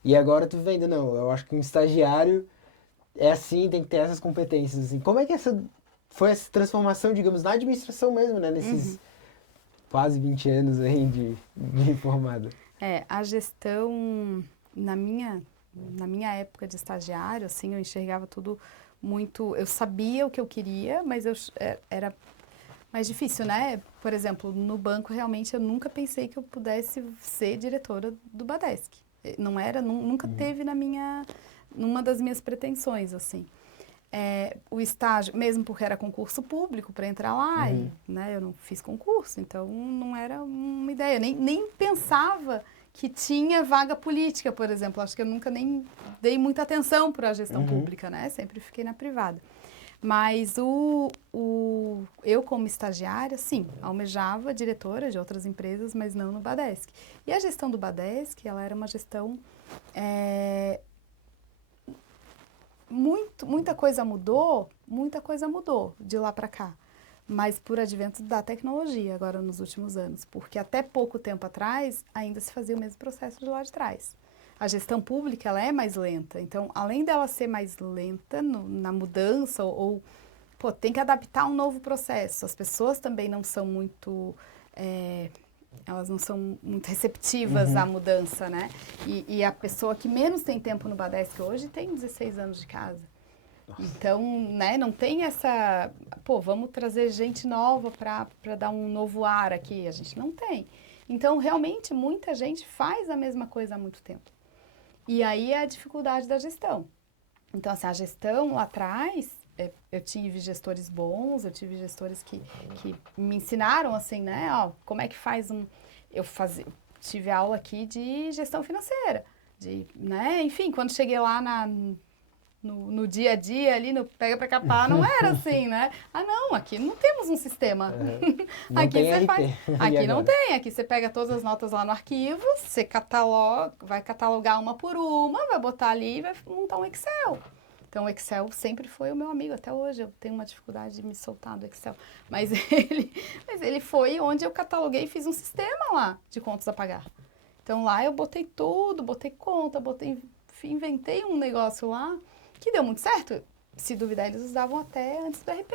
E agora tu vendo, não, eu acho que um estagiário é assim, tem que ter essas competências, assim. Como é que foi essa transformação, digamos, na administração mesmo, né, nesses quase 20 anos aí de formada? A gestão, na minha época de estagiário, assim, eu enxergava tudo muito, eu sabia o que eu queria, mas era mais difícil, né? Por exemplo, no banco, realmente, eu nunca pensei que eu pudesse ser diretora do Badesc. Nunca teve numa das minhas pretensões, assim. O estágio, mesmo porque era concurso público para entrar lá, e, né, eu não fiz concurso, então não era uma ideia. Nem pensava que tinha vaga política, por exemplo. Acho que eu nunca nem dei muita atenção para a gestão pública, né? Sempre fiquei na privada. Mas eu, como estagiária, sim, almejava diretora de outras empresas, mas não no Badesc. E a gestão do Badesc, ela era uma gestão... muita coisa mudou de lá para cá. Mas por advento da tecnologia, agora nos últimos anos. Porque até pouco tempo atrás, ainda se fazia o mesmo processo de lá de trás. A gestão pública, ela é mais lenta. Então, além dela ser mais lenta na mudança, pô, tem que adaptar um novo processo. As pessoas também não são muito... elas não são muito receptivas à mudança, né? E a pessoa que menos tem tempo no Badesc hoje tem 16 anos de casa. Nossa. Então, né, não tem essa... Pô, vamos trazer gente nova para dar um novo ar aqui. A gente não tem. Então, realmente, muita gente faz a mesma coisa há muito tempo. E aí é a dificuldade da gestão. Então, assim, a gestão lá atrás, eu tive gestores bons, eu tive gestores que me ensinaram, assim, né, ó, como é que faz tive aula aqui de gestão financeira, né, enfim, quando cheguei lá no dia a dia, ali no pega pra capar, não era assim, né? Ah, não, aqui não temos um sistema. Aqui você aqui não tem, aqui você pega todas as notas lá no arquivo, você vai catalogar uma por uma, vai botar ali e vai montar um Excel. Então, o Excel sempre foi o meu amigo, até hoje eu tenho uma dificuldade de me soltar do Excel. Mas ele foi onde eu cataloguei e fiz um sistema lá de contas a pagar. Então, lá eu botei tudo, botei conta, inventei um negócio lá, que deu muito certo. Se duvidar, eles usavam até antes do RP.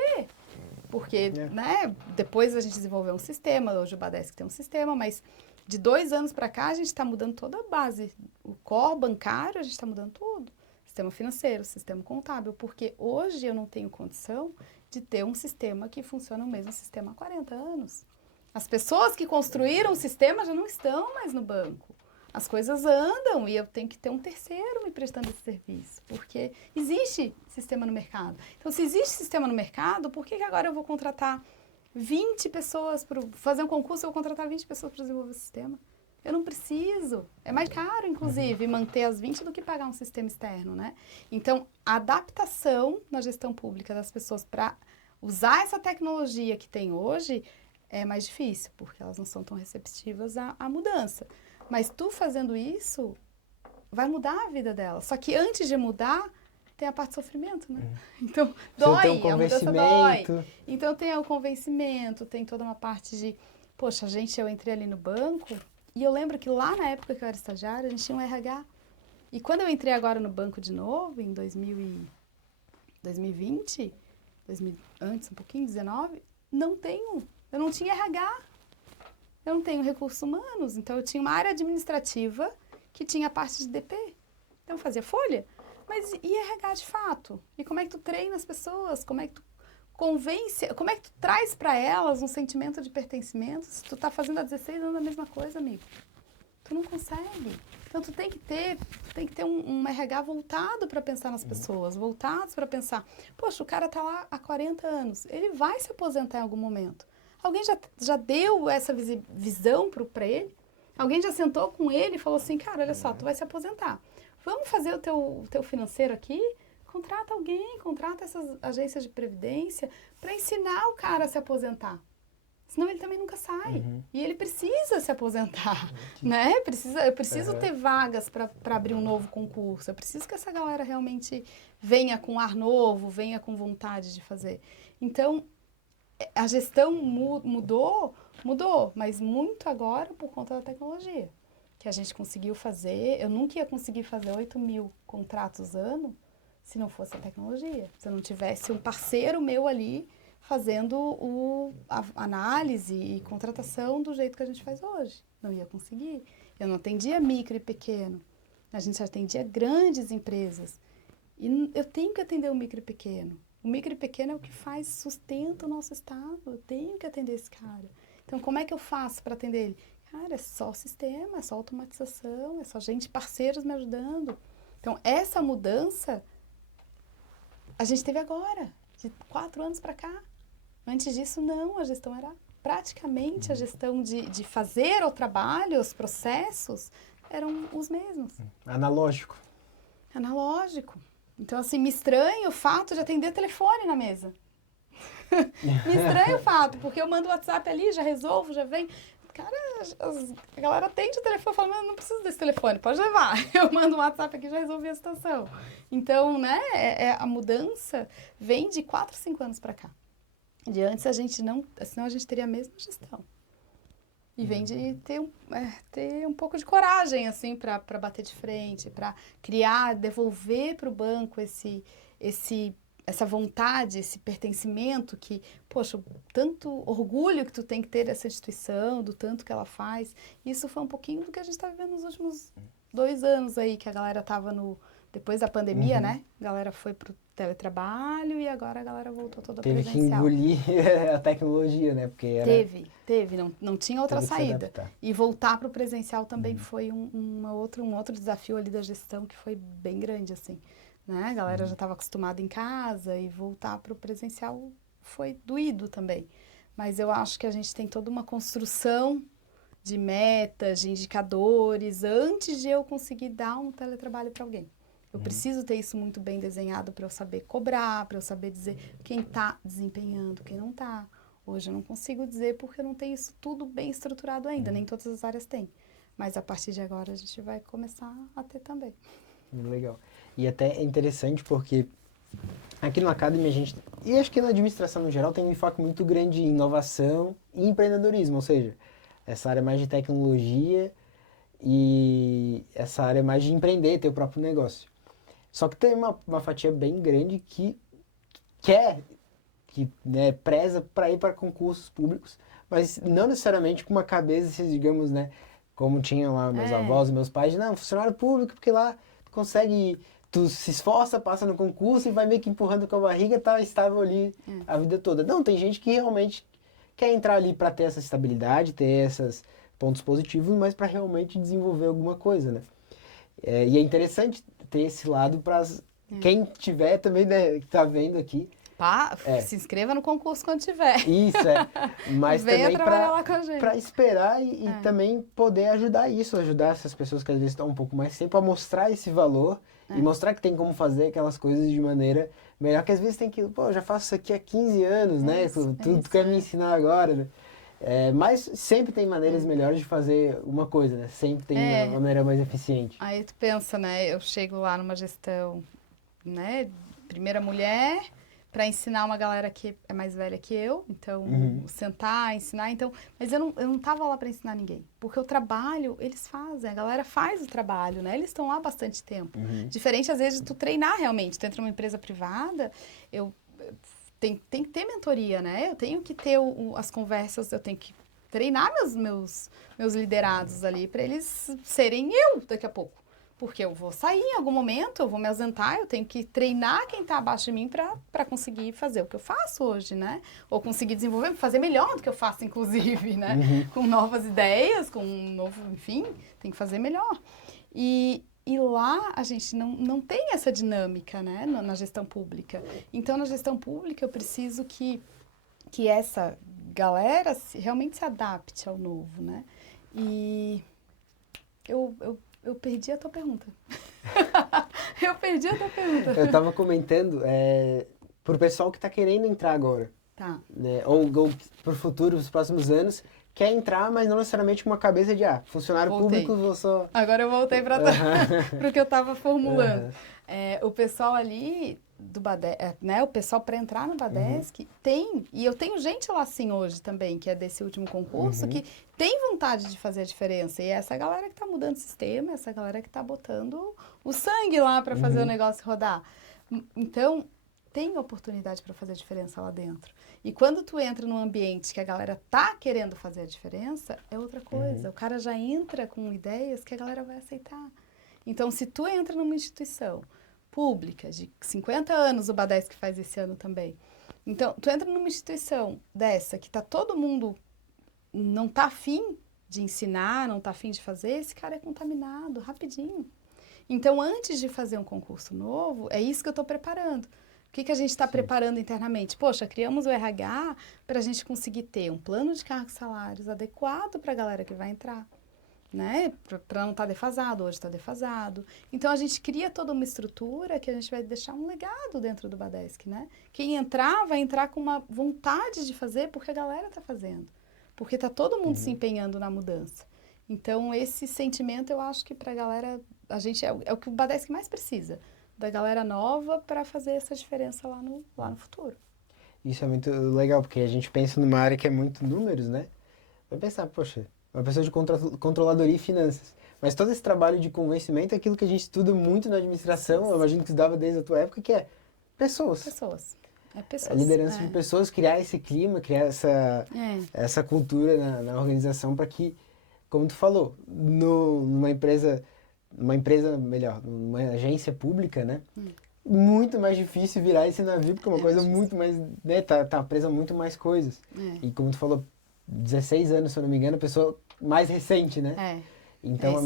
Porque, né, depois a gente desenvolveu um sistema, hoje o Badesc tem um sistema, mas de 2 anos para cá a gente está mudando toda a base. O core bancário, a gente está mudando tudo. Sistema financeiro, sistema contábil, porque hoje eu não tenho condição de ter um sistema que funciona o mesmo sistema há 40 anos. As pessoas que construíram o sistema já não estão mais no banco. As coisas andam e eu tenho que ter um terceiro me prestando esse serviço, porque existe sistema no mercado. Então, se existe sistema no mercado, por que agora eu vou contratar 20 pessoas para fazer um concurso, eu vou contratar 20 pessoas para desenvolver o sistema? Eu não preciso. É mais caro, inclusive, manter as 20 do que pagar um sistema externo, né? Então, a adaptação na gestão pública das pessoas para usar essa tecnologia que tem hoje é mais difícil, porque elas não são tão receptivas à mudança. Mas tu fazendo isso, vai mudar a vida dela. Só que antes de mudar, tem a parte de sofrimento, né? Então, dói, a mudança dói. Então, tem o convencimento, tem toda uma parte de... Poxa, eu entrei ali no banco, e eu lembro que lá na época que eu era estagiária, a gente tinha um RH. E quando eu entrei agora no banco de novo, em 2020, antes um pouquinho, 19, eu não tinha RH. Eu não tenho recursos humanos, então eu tinha uma área administrativa que tinha a parte de DP. Então eu fazia folha, mas e RH de fato? E como é que tu treina as pessoas? Como é que tu convence, como é que tu traz para elas um sentimento de pertencimento se tu tá fazendo há 16 anos a mesma coisa, amigo? Tu não consegue. Então tu tem que ter um RH voltado para pensar nas pessoas, voltados para pensar, poxa, o cara tá lá há 40 anos, ele vai se aposentar em algum momento. Alguém já deu essa visão para ele? Alguém já sentou com ele e falou assim, cara, olha só, tu vai se aposentar. Vamos fazer o teu financeiro aqui? Contrata alguém, contrata essas agências de previdência para ensinar o cara a se aposentar. Senão ele também nunca sai. E ele precisa se aposentar, né? Eu preciso ter vagas para abrir um novo concurso. Eu preciso que essa galera realmente venha com ar novo, venha com vontade de fazer. Então, a gestão mudou, mas muito agora por conta da tecnologia. Que a gente conseguiu fazer, eu nunca ia conseguir fazer 8.000 contratos ano se não fosse a tecnologia. Se eu não tivesse um parceiro meu ali fazendo a análise e contratação do jeito que a gente faz hoje. Não ia conseguir. Eu não atendia micro e pequeno. A gente atendia grandes empresas. E eu tenho que atender o micro e pequeno. O micro e pequeno é o que sustenta o nosso estado. Eu tenho que atender esse cara. Então, como é que eu faço para atender ele? Cara, é só sistema, é só automatização, é só gente, parceiros me ajudando. Então, essa mudança a gente teve agora, de 4 anos para cá. Antes disso, não, a gestão era praticamente a gestão de fazer o trabalho, os processos, eram os mesmos. Analógico. Analógico. Então, assim, me estranha o fato de atender telefone na mesa. Me estranha o fato, porque eu mando o WhatsApp ali, já resolvo, já vem. Cara, a galera atende o telefone e fala, mas eu não preciso desse telefone, pode levar. Eu mando um WhatsApp aqui e já resolvi a situação. Então, né, a mudança vem de 4, 5 anos para cá. De antes a gente não, senão a gente teria a mesma gestão. E vem de ter um pouco de coragem, assim, para bater de frente, para criar, devolver para o banco essa vontade, esse pertencimento que, poxa, tanto orgulho que tu tem que ter dessa instituição, do tanto que ela faz. Isso foi um pouquinho do que a gente está vivendo nos últimos 2 anos aí, que a galera estava depois da pandemia, né? A galera foi pro teletrabalho e agora a galera voltou toda presencial. Teve que engolir a tecnologia, né? Porque era... Teve, não tinha outra saída. E voltar para o presencial também foi um outro desafio ali da gestão que foi bem grande, assim. Né? A galera já estava acostumada em casa e voltar para o presencial foi doído também. Mas eu acho que a gente tem toda uma construção de metas, de indicadores, antes de eu conseguir dar um teletrabalho para alguém. Eu preciso ter isso muito bem desenhado para eu saber cobrar, para eu saber dizer quem está desempenhando, quem não está. Hoje eu não consigo dizer porque eu não tenho isso tudo bem estruturado ainda, nem todas as áreas têm. Mas a partir de agora a gente vai começar a ter também. Legal. E até é interessante porque aqui no Academy a gente, e acho que na administração no geral, tem um enfoque muito grande em inovação e empreendedorismo, ou seja, essa área mais de tecnologia e essa área mais de empreender, ter o próprio negócio. Só que tem uma fatia bem grande que né, preza para ir para concursos públicos, mas não necessariamente com uma cabeça, digamos, né, como tinham lá meus avós e meus pais, não, funcionário público, porque lá tu consegue, tu se esforça, passa no concurso e vai meio que empurrando com a barriga, tá estável ali a vida toda. Não, tem gente que realmente quer entrar ali para ter essa estabilidade, ter esses pontos positivos, mas para realmente desenvolver alguma coisa, né? E é interessante ter esse lado para quem tiver também, né, que tá vendo aqui. Se inscreva no concurso quando tiver. Isso, mas venha também trabalhar lá com a gente. Para esperar e também poder ajudar essas pessoas que às vezes estão um pouco mais tempo a mostrar esse valor e mostrar que tem como fazer aquelas coisas de maneira melhor, que às vezes tem que, pô, eu já faço isso aqui há 15 anos, né? Tu quer me ensinar agora, né? Mas sempre tem maneiras melhores de fazer uma coisa, né? Sempre tem uma maneira mais eficiente. Aí tu pensa, né? Eu chego lá numa gestão, né? Primeira mulher, para ensinar uma galera que é mais velha que eu, então sentar, ensinar, então, mas eu não tava lá para ensinar ninguém, porque o trabalho eles fazem, a galera faz o trabalho, né? Eles estão lá há bastante tempo. Diferente às vezes de tu treinar realmente, tu entra numa empresa privada, tem que ter mentoria, né? Eu tenho que ter as conversas, eu tenho que treinar meus liderados ali para eles serem eu daqui a pouco. Porque eu vou sair em algum momento, eu vou me ausentar, eu tenho que treinar quem está abaixo de mim para conseguir fazer o que eu faço hoje, né? Ou conseguir desenvolver, fazer melhor do que eu faço, inclusive, né? Com novas ideias, com um novo, enfim, tem que fazer melhor. E lá a gente não tem essa dinâmica, né? Na gestão pública. Então, na gestão pública, eu preciso que essa galera realmente se adapte ao novo, né? E eu perdi a tua pergunta. Eu perdi a tua pergunta. Eu estava comentando pro pessoal que está querendo entrar agora. Tá. Né, ou pro futuro, os próximos anos, quer entrar, mas não necessariamente com uma cabeça de funcionário público, vou só... Agora eu voltei para o que eu estava formulando. O pessoal ali do Badesc, né? O pessoal para entrar no Badesc tem, e eu tenho gente lá assim hoje também, que é desse último concurso, que tem vontade de fazer a diferença. E é essa galera que está mudando o sistema, essa galera que está botando o sangue lá para fazer o negócio rodar. Então, tem oportunidade para fazer a diferença lá dentro. E quando tu entra num ambiente que a galera tá querendo fazer a diferença, é outra coisa. O cara já entra com ideias que a galera vai aceitar. Então, se tu entra numa instituição pública de 50 anos, o Badesc faz esse ano também. Então, tu entra numa instituição dessa que tá todo mundo não tá afim de ensinar, não tá afim de fazer, esse cara é contaminado rapidinho. Então, antes de fazer um concurso novo, é isso que eu estou preparando. O que a gente está preparando internamente? Poxa, criamos o RH para a gente conseguir ter um plano de cargos e salários adequado para a galera que vai entrar, né? Para não estar defasado, hoje está defasado. Então, a gente cria toda uma estrutura que a gente vai deixar um legado dentro do Badesc, né? Quem entrar, vai entrar com uma vontade de fazer porque a galera está fazendo. Porque está todo mundo se empenhando na mudança. Então, esse sentimento, eu acho que para a galera, a gente é o que o Badesc mais precisa, da galera nova para fazer essa diferença lá no futuro. Isso é muito legal, porque a gente pensa numa área que é muito números, né? Vai pensar, poxa, uma pessoa de controladoria e finanças. Mas todo esse trabalho de convencimento é aquilo que a gente estuda muito na administração, eu imagino que tu estudava desde a tua época, que é pessoas. Pessoas. É A pessoas. liderança de pessoas, criar esse clima, criar essa cultura na organização para que, como tu falou, numa empresa melhor, numa agência pública, né? Muito mais difícil virar esse navio, porque é uma coisa muito mais, né? Tá presa a muito mais coisas. E como tu falou, 16 anos, se eu não me engano, a pessoa mais recente, né? Então é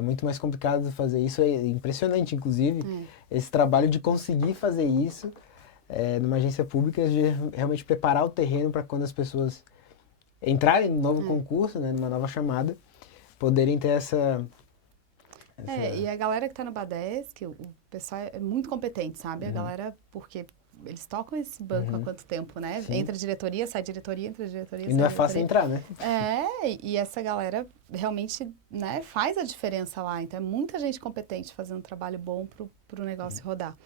muito mais complicado fazer isso, é impressionante, inclusive, esse trabalho de conseguir fazer isso numa agência pública, de realmente preparar o terreno para quando as pessoas entrarem no novo concurso, né, numa nova chamada, poderem ter essa... E a galera que tá no Badesc, o pessoal é muito competente, sabe? A galera, porque eles tocam esse banco há quanto tempo, né? Sim. Entra diretoria, sai diretoria, entra diretoria, E sai não é diretoria. fácil entrar, né? E essa galera realmente, né, faz a diferença lá. Então, é muita gente competente fazendo um trabalho bom pro negócio rodar.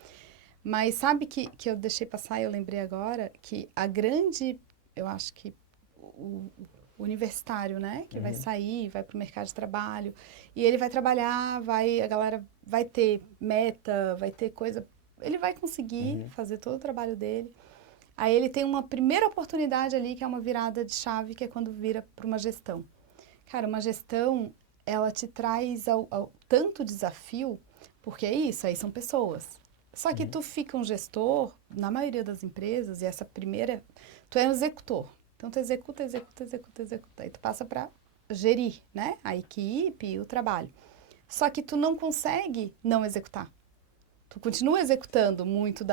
Mas sabe que eu deixei passar, eu lembrei agora, que eu acho que o universitário, né, que vai sair, vai pro mercado de trabalho, e ele vai trabalhar, a galera vai ter meta, vai ter coisa, ele vai conseguir fazer todo o trabalho dele. Aí ele tem uma primeira oportunidade ali, que é uma virada de chave, que é quando vira para uma gestão. Cara, uma gestão, ela te traz tanto desafio, porque é isso, aí são pessoas. Só que tu fica um gestor, na maioria das empresas, e essa primeira, tu é um executor. Então, tu executa. Aí tu passa para gerir, né? A equipe e o trabalho. Só que tu não consegue não executar. Tu continua executando muito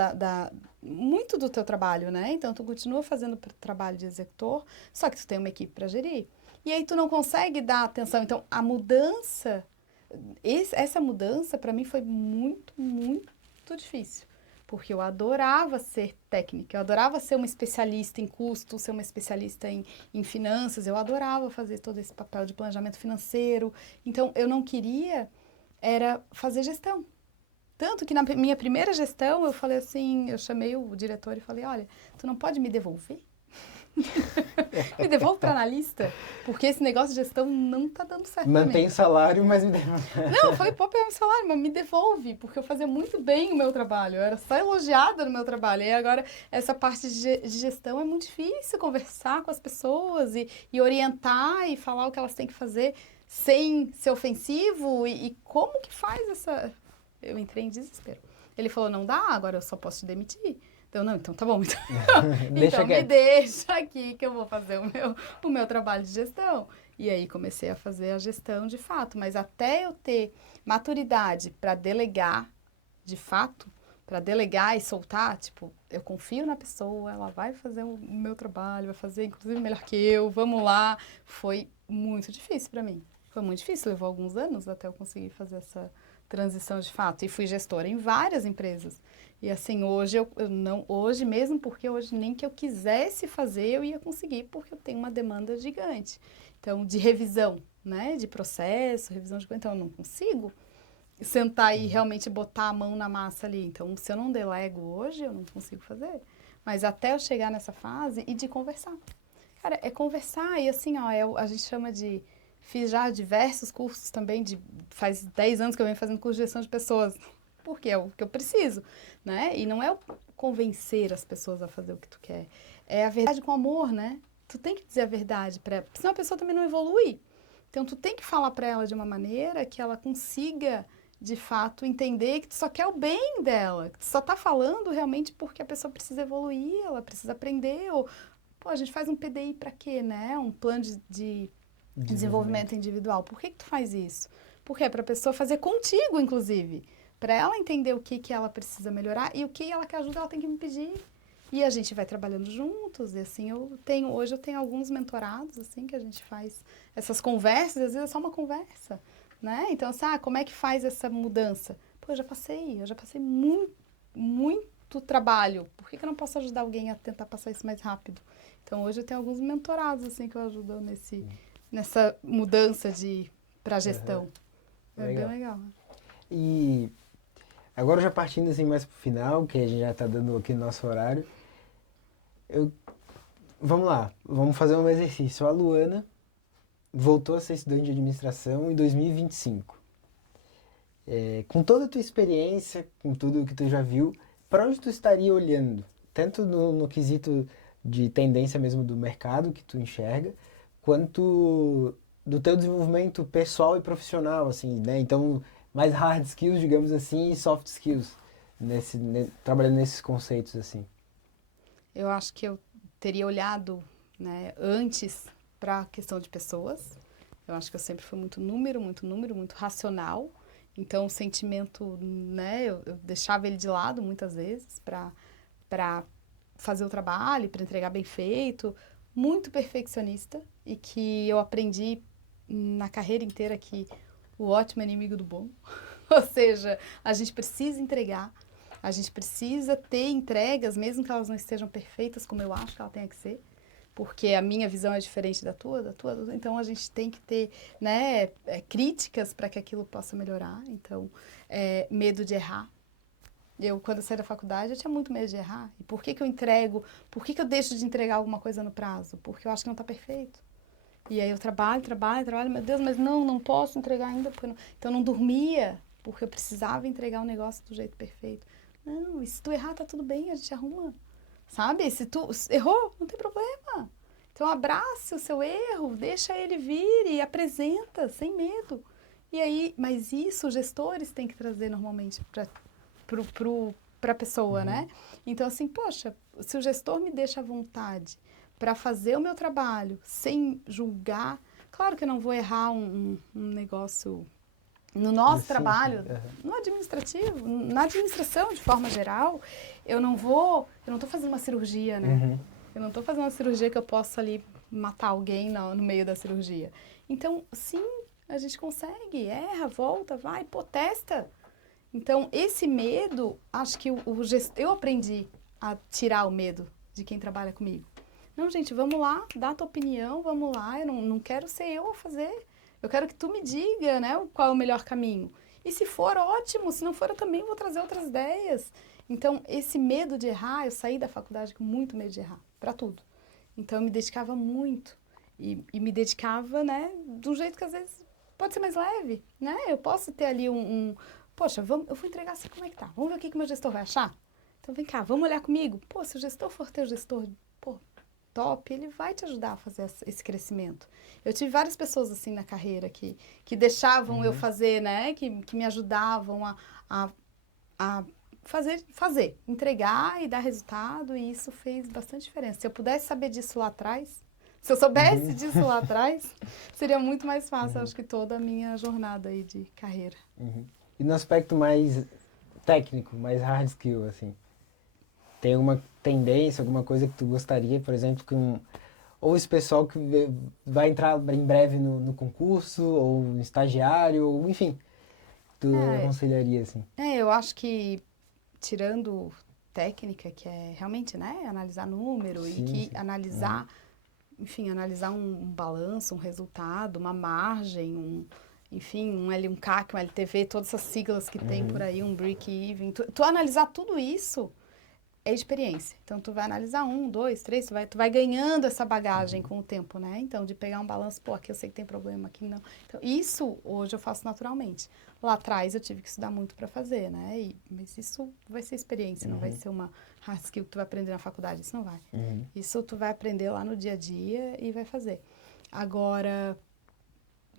muito do teu trabalho, né? Então, tu continua fazendo o trabalho de executor, só que tu tem uma equipe para gerir. E aí, tu não consegue dar atenção. Então, a mudança, essa mudança, para mim, foi muito, muito difícil. Porque eu adorava ser técnica, eu adorava ser uma especialista em custo, ser uma especialista em finanças, eu adorava fazer todo esse papel de planejamento financeiro. Então, eu não queria, era fazer gestão. Tanto que na minha primeira gestão, eu falei assim, eu chamei o diretor e falei, olha, tu não pode me devolver? Me devolve para analista, porque esse negócio de gestão não tá dando certo para mim. Mantém o salário, mas me devolve. Não, eu falei, pô, pegar meu salário, mas me devolve, porque eu fazia muito bem o meu trabalho, eu era só elogiada no meu trabalho. E agora, essa parte de gestão é muito difícil, conversar com as pessoas e orientar e falar o que elas têm que fazer sem ser ofensivo. E como que faz essa... Eu entrei em desespero. Ele falou, não dá, agora eu só posso te demitir. Então, não, então tá bom. Então me deixa aqui que eu vou fazer o meu trabalho de gestão. E aí comecei a fazer a gestão de fato. Mas até eu ter maturidade para delegar de fato, para delegar e soltar, tipo, eu confio na pessoa, ela vai fazer o meu trabalho, vai fazer inclusive melhor que eu, vamos lá. Foi muito difícil para mim. Foi muito difícil, levou alguns anos até eu conseguir fazer essa transição de fato. E fui gestora em várias empresas. E assim, hoje hoje mesmo, porque hoje nem que eu quisesse fazer, eu ia conseguir, porque eu tenho uma demanda gigante. Então, de revisão, né, de processo, revisão de... Então, eu não consigo sentar e realmente botar a mão na massa ali. Então, se eu não delego hoje, eu não consigo fazer. Mas até eu chegar nessa fase e de conversar. Cara, é conversar e assim, ó, a gente chama de... Fiz já diversos cursos também, faz 10 anos que eu venho fazendo curso de gestão de pessoas, porque é o que eu preciso, né? E não é o convencer as pessoas a fazer o que tu quer, é a verdade com amor, né? Tu tem que dizer a verdade para ela, senão a pessoa também não evolui. Então, tu tem que falar para ela de uma maneira que ela consiga, de fato, entender que tu só quer o bem dela, que tu só tá falando realmente porque a pessoa precisa evoluir, ela precisa aprender, ou, pô, a gente faz um PDI para quê, né? Um plano de desenvolvimento individual. Por que tu faz isso? Porque é para a pessoa fazer contigo, inclusive. para ela entender o que ela precisa melhorar e o que ela quer ajuda, ela tem que me pedir. E a gente vai trabalhando juntos, e assim, hoje eu tenho alguns mentorados, assim, que a gente faz essas conversas, às vezes é só uma conversa, né? Então, assim, como é que faz essa mudança? Pô, eu já passei muito trabalho, por que eu não posso ajudar alguém a tentar passar isso mais rápido? Então, hoje eu tenho alguns mentorados, assim, que eu ajudo nessa mudança para gestão. É bem legal. E agora já partindo assim mais pro final, que a gente já tá dando aqui no nosso horário, vamos lá, vamos fazer um exercício. A Luana voltou a ser estudante de administração em 2025. Com toda a tua experiência, com tudo que tu já viu, para onde tu estaria olhando? Tanto no quesito de tendência mesmo do mercado que tu enxerga, quanto do teu desenvolvimento pessoal e profissional, assim, né? Então, mais hard skills, digamos assim, e soft skills, trabalhando nesses conceitos, assim. Eu acho que eu teria olhado, né, antes para a questão de pessoas. Eu acho que eu sempre fui muito número, muito racional. Então, o sentimento, né, eu deixava ele de lado muitas vezes para fazer o trabalho, para entregar bem feito. Muito perfeccionista e que eu aprendi na carreira inteira que o ótimo é inimigo do bom. Ou seja, a gente precisa entregar, a gente precisa ter entregas, mesmo que elas não estejam perfeitas, como eu acho que ela tenha que ser, porque a minha visão é diferente da tua, então a gente tem que ter, né, críticas para que aquilo possa melhorar. Então, medo de errar. Quando eu saí da faculdade, eu tinha muito medo de errar. E por que eu entrego? Por que eu deixo de entregar alguma coisa no prazo? Porque eu acho que não está perfeito. E aí eu trabalho, meu Deus, mas não posso entregar ainda. Então eu não dormia, porque eu precisava entregar o negócio do jeito perfeito. Não, e se tu errar, tá tudo bem, a gente arruma. Sabe? Se tu errou, não tem problema. Então abrace o seu erro, deixa ele vir e apresenta, sem medo. E aí, mas isso os gestores têm que trazer normalmente para a pessoa, né? Então, assim, poxa, se o gestor me deixa à vontade para fazer o meu trabalho sem julgar, claro que eu não vou errar um negócio no nosso trabalho, no administrativo, na administração de forma geral, eu não estou fazendo uma cirurgia, né? Eu não estou fazendo uma cirurgia que eu possa ali matar alguém no meio da cirurgia. Então, sim, a gente consegue, erra, volta, vai, pô, testa. Então, esse medo, acho que eu aprendi a tirar o medo de quem trabalha comigo. Não, gente, vamos lá, dá a tua opinião, vamos lá, eu não quero ser eu a fazer. Eu quero que tu me diga, né, qual é o melhor caminho. E se for, ótimo, se não for, eu também vou trazer outras ideias. Então, esse medo de errar, eu saí da faculdade com muito medo de errar, para tudo. Então, eu me dedicava muito. E me dedicava, né, de um jeito que às vezes pode ser mais leve, né? Eu posso ter ali poxa, eu vou entregar assim, como é que tá? Vamos ver o que o meu gestor vai achar? Então, vem cá, vamos olhar comigo. Pô, se o gestor for teu gestor, pô, top, ele vai te ajudar a fazer esse crescimento. Eu tive várias pessoas assim na carreira que deixavam eu fazer, né? Que me ajudavam a fazer, entregar e dar resultado, e isso fez bastante diferença. Se eu pudesse saber disso lá atrás, se eu soubesse disso lá atrás, seria muito mais fácil, acho que toda a minha jornada aí de carreira. E no aspecto mais técnico, mais hard skill, assim, tem alguma tendência, alguma coisa que tu gostaria, por exemplo, ou esse pessoal que vai entrar em breve no concurso, ou um estagiário, ou enfim, tu aconselharia, assim? Eu acho que, tirando técnica, que é realmente, né, analisar número, Sim, e que sim. analisar, enfim, analisar um balanço, um resultado, uma margem, enfim, um L, um CAC, um LTV, todas essas siglas que tem por aí, um break-even, tu analisar tudo isso é experiência. Então, tu vai analisar 1, 2, 3, tu vai ganhando essa bagagem com o tempo, né? Então, de pegar um balanço, pô, aqui eu sei que tem problema, aqui não. Então, isso hoje eu faço naturalmente. Lá atrás eu tive que estudar muito para fazer, né? Mas isso vai ser experiência, não vai ser uma hard skill que tu vai aprender na faculdade, isso não vai. Isso tu vai aprender lá no dia a dia e vai fazer. Agora,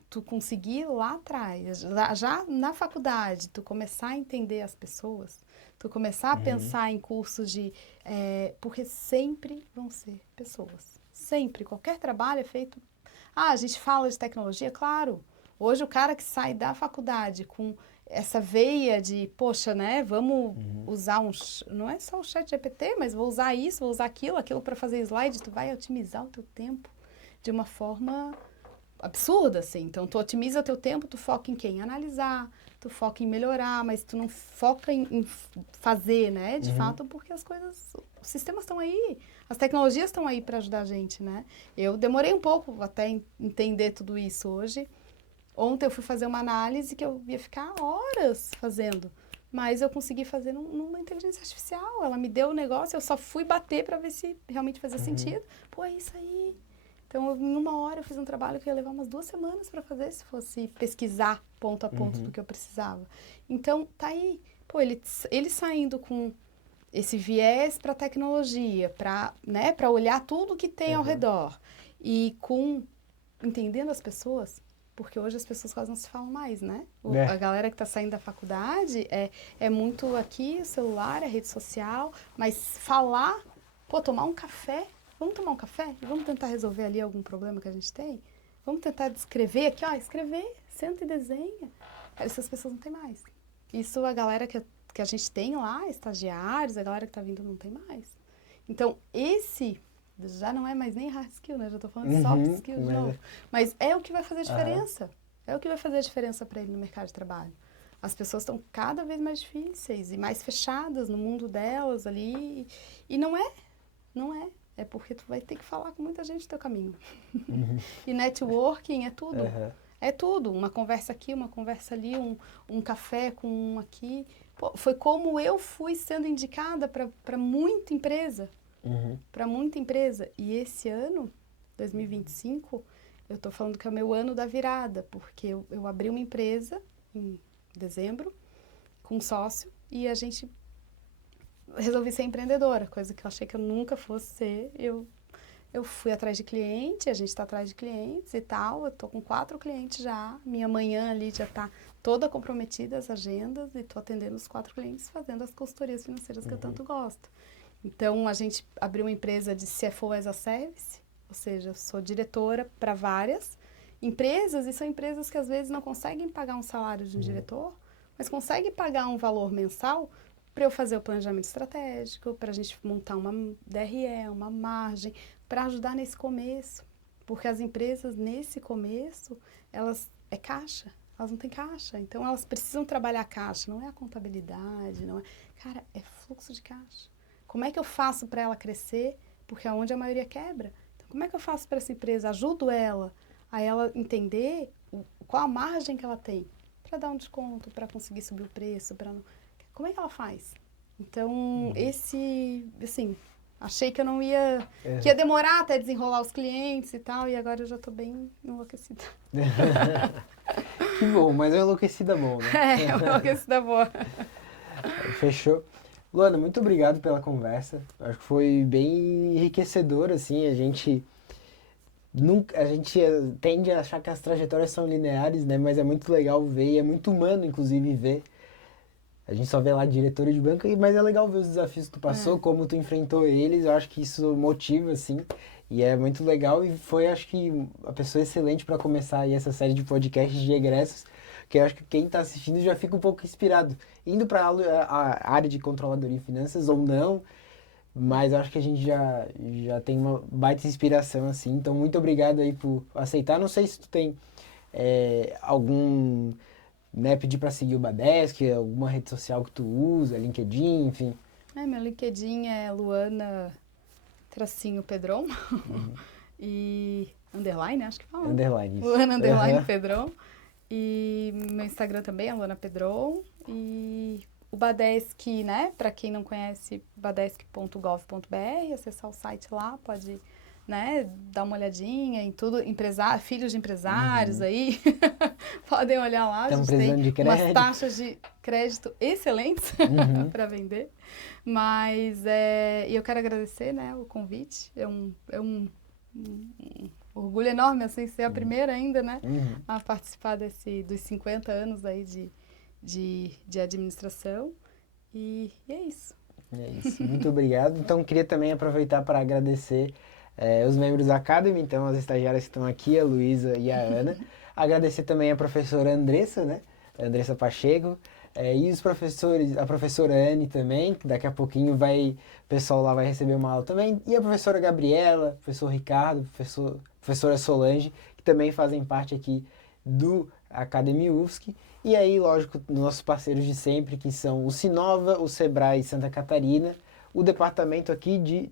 tu conseguir lá atrás, já na faculdade, tu começar a entender as pessoas, tu começar a pensar em cursos porque sempre vão ser pessoas. Sempre. Qualquer trabalho é feito... a gente fala de tecnologia, claro. Hoje o cara que sai da faculdade com essa veia de, poxa, né, vamos usar não é só o chat GPT, mas vou usar isso, vou usar aquilo para fazer slide, tu vai otimizar o teu tempo de uma forma absurda, assim. Então, tu otimiza o teu tempo, tu foca em quem? Analisar, tu foca em melhorar, mas tu não foca em fazer, né, de fato, porque as coisas, os sistemas estão aí, as tecnologias estão aí para ajudar a gente, né. Eu demorei um pouco até entender tudo isso hoje. Ontem eu fui fazer uma análise que eu ia ficar horas fazendo, mas eu consegui fazer numa inteligência artificial. Ela me deu o negócio, eu só fui bater para ver se realmente fazia sentido. Pô, é isso aí. Então, em uma hora eu fiz um trabalho que ia levar umas 2 semanas para fazer, se fosse pesquisar ponto a ponto do que eu precisava. Então, tá aí. Pô, ele saindo com esse viés para a tecnologia, para, né, para olhar tudo que tem ao redor e entendendo as pessoas. Porque hoje as pessoas quase não se falam mais, né? A galera que está saindo da faculdade é muito aqui, o celular, a rede social, mas falar, pô, tomar um café, vamos tomar um café? Vamos tentar resolver ali algum problema que a gente tem? Vamos tentar descrever aqui, ó, escrever, senta e desenha. Essas pessoas não tem mais. Isso a galera que a gente tem lá, estagiários, a galera que está vindo não tem mais. Então, esse já não é mais nem hard skill, né? Já tô falando de soft skill de novo. Mas é o que vai fazer a diferença. É o que vai fazer a diferença para ele no mercado de trabalho. As pessoas estão cada vez mais difíceis e mais fechadas no mundo delas ali. E não é. É porque tu vai ter que falar com muita gente no teu caminho. E networking é tudo. É tudo. Uma conversa aqui, uma conversa ali, um café com um aqui. Pô, foi como eu fui sendo indicada para muita empresa. Para muita empresa. E esse ano, 2025, eu estou falando que é o meu ano da virada, porque eu abri uma empresa em dezembro, com um sócio, e a gente resolvi ser empreendedora, coisa que eu achei que eu nunca fosse ser. Eu fui atrás de cliente, a gente está atrás de clientes e tal, eu estou com 4 clientes já, minha manhã ali já está toda comprometida, as agendas, e estou atendendo os 4 clientes, fazendo as consultorias financeiras que eu tanto gosto. Então, a gente abriu uma empresa de CFO as a Service, ou seja, eu sou diretora para várias empresas, e são empresas que às vezes não conseguem pagar um salário de um diretor, mas conseguem pagar um valor mensal para eu fazer o planejamento estratégico, para a gente montar uma DRE, uma margem, para ajudar nesse começo. Porque as empresas, nesse começo, elas é caixa, elas não têm caixa, então elas precisam trabalhar a caixa, não é a contabilidade, não é... Cara, é fluxo de caixa. Como é que eu faço para ela crescer? Porque é onde a maioria quebra. Então, como é que eu faço para essa empresa? Ajudo ela a ela entender qual a margem que ela tem para dar um desconto, para conseguir subir o preço, como é que ela faz? Então, assim, achei que eu não ia... Que ia demorar até desenrolar os clientes e tal, e agora eu já estou bem enlouquecida. Que bom, mas é uma enlouquecida boa, né? É uma enlouquecida boa. Fechou. Luana, muito obrigado pela conversa. Acho que foi bem enriquecedor, assim, a gente tende a achar que as trajetórias são lineares, né? Mas é muito legal ver, e é muito humano, inclusive, ver. A gente só vê lá diretora de banca, mas é legal ver os desafios que tu passou, como tu enfrentou eles. Eu acho que isso motiva, assim, e é muito legal. E foi, acho que, a pessoa excelente para começar aí essa série de podcasts de egressos, que eu acho que quem está assistindo já fica um pouco inspirado, indo para a área de controladoria e finanças ou não, mas eu acho que a gente já tem uma baita inspiração, assim. Então, muito obrigado aí por aceitar. Não sei se tu tem algum... Né, pedir para seguir o Badesk, alguma rede social que tu usa, LinkedIn, enfim. Meu LinkedIn é Luana-Pedron. E underline, acho que fala. Underline, isso. Luana underline Pedron. E meu Instagram também é Luana Pedron. E o Badesk, né, para quem não conhece, badesk.gov.br, acessar o site lá, pode... né, dar uma olhadinha em tudo, filhos de empresários aí, podem olhar lá, Estamos a gente precisando de tem umas crédito. taxas de crédito excelentes para vender, mas eu quero agradecer, né, o convite, é um orgulho enorme, assim, ser a primeira ainda, né, a participar dos 50 anos aí de administração, e é isso. É isso, muito obrigado. Então, queria também aproveitar para agradecer os membros da Academy, então as estagiárias que estão aqui, a Luísa e a Ana. Agradecer também a professora Andressa, né? Andressa Pacheco. E os professores, a professora Anne também, que daqui a pouquinho o pessoal lá vai receber uma aula também. E a professora Gabriela, professor Ricardo, professora Solange, que também fazem parte aqui do Academy UFSC. E aí, lógico, nossos parceiros de sempre, que são o Sinova, o Sebrae Santa Catarina, o departamento aqui de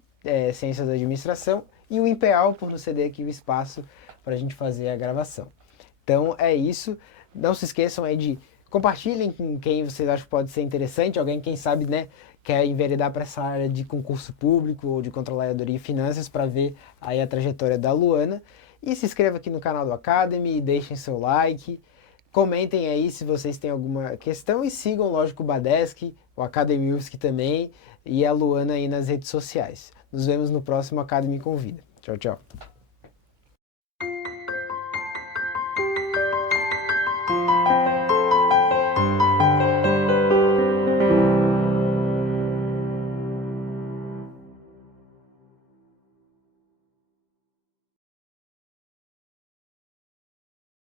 Ciências da Administração e o INPEAL por nos ceder aqui o espaço para a gente fazer a gravação. Então é isso. Não se esqueçam aí de compartilhem com quem vocês acham que pode ser interessante, alguém, quem sabe, né, quer enveredar para essa área de concurso público ou de controladoria e finanças para ver aí a trajetória da Luana. E se inscreva aqui no canal do Academy, deixem seu like, comentem aí se vocês têm alguma questão e sigam, lógico, o Badesc, o Academy UFSC também e a Luana aí nas redes sociais. Nos vemos no próximo Academy Convida. Tchau, tchau.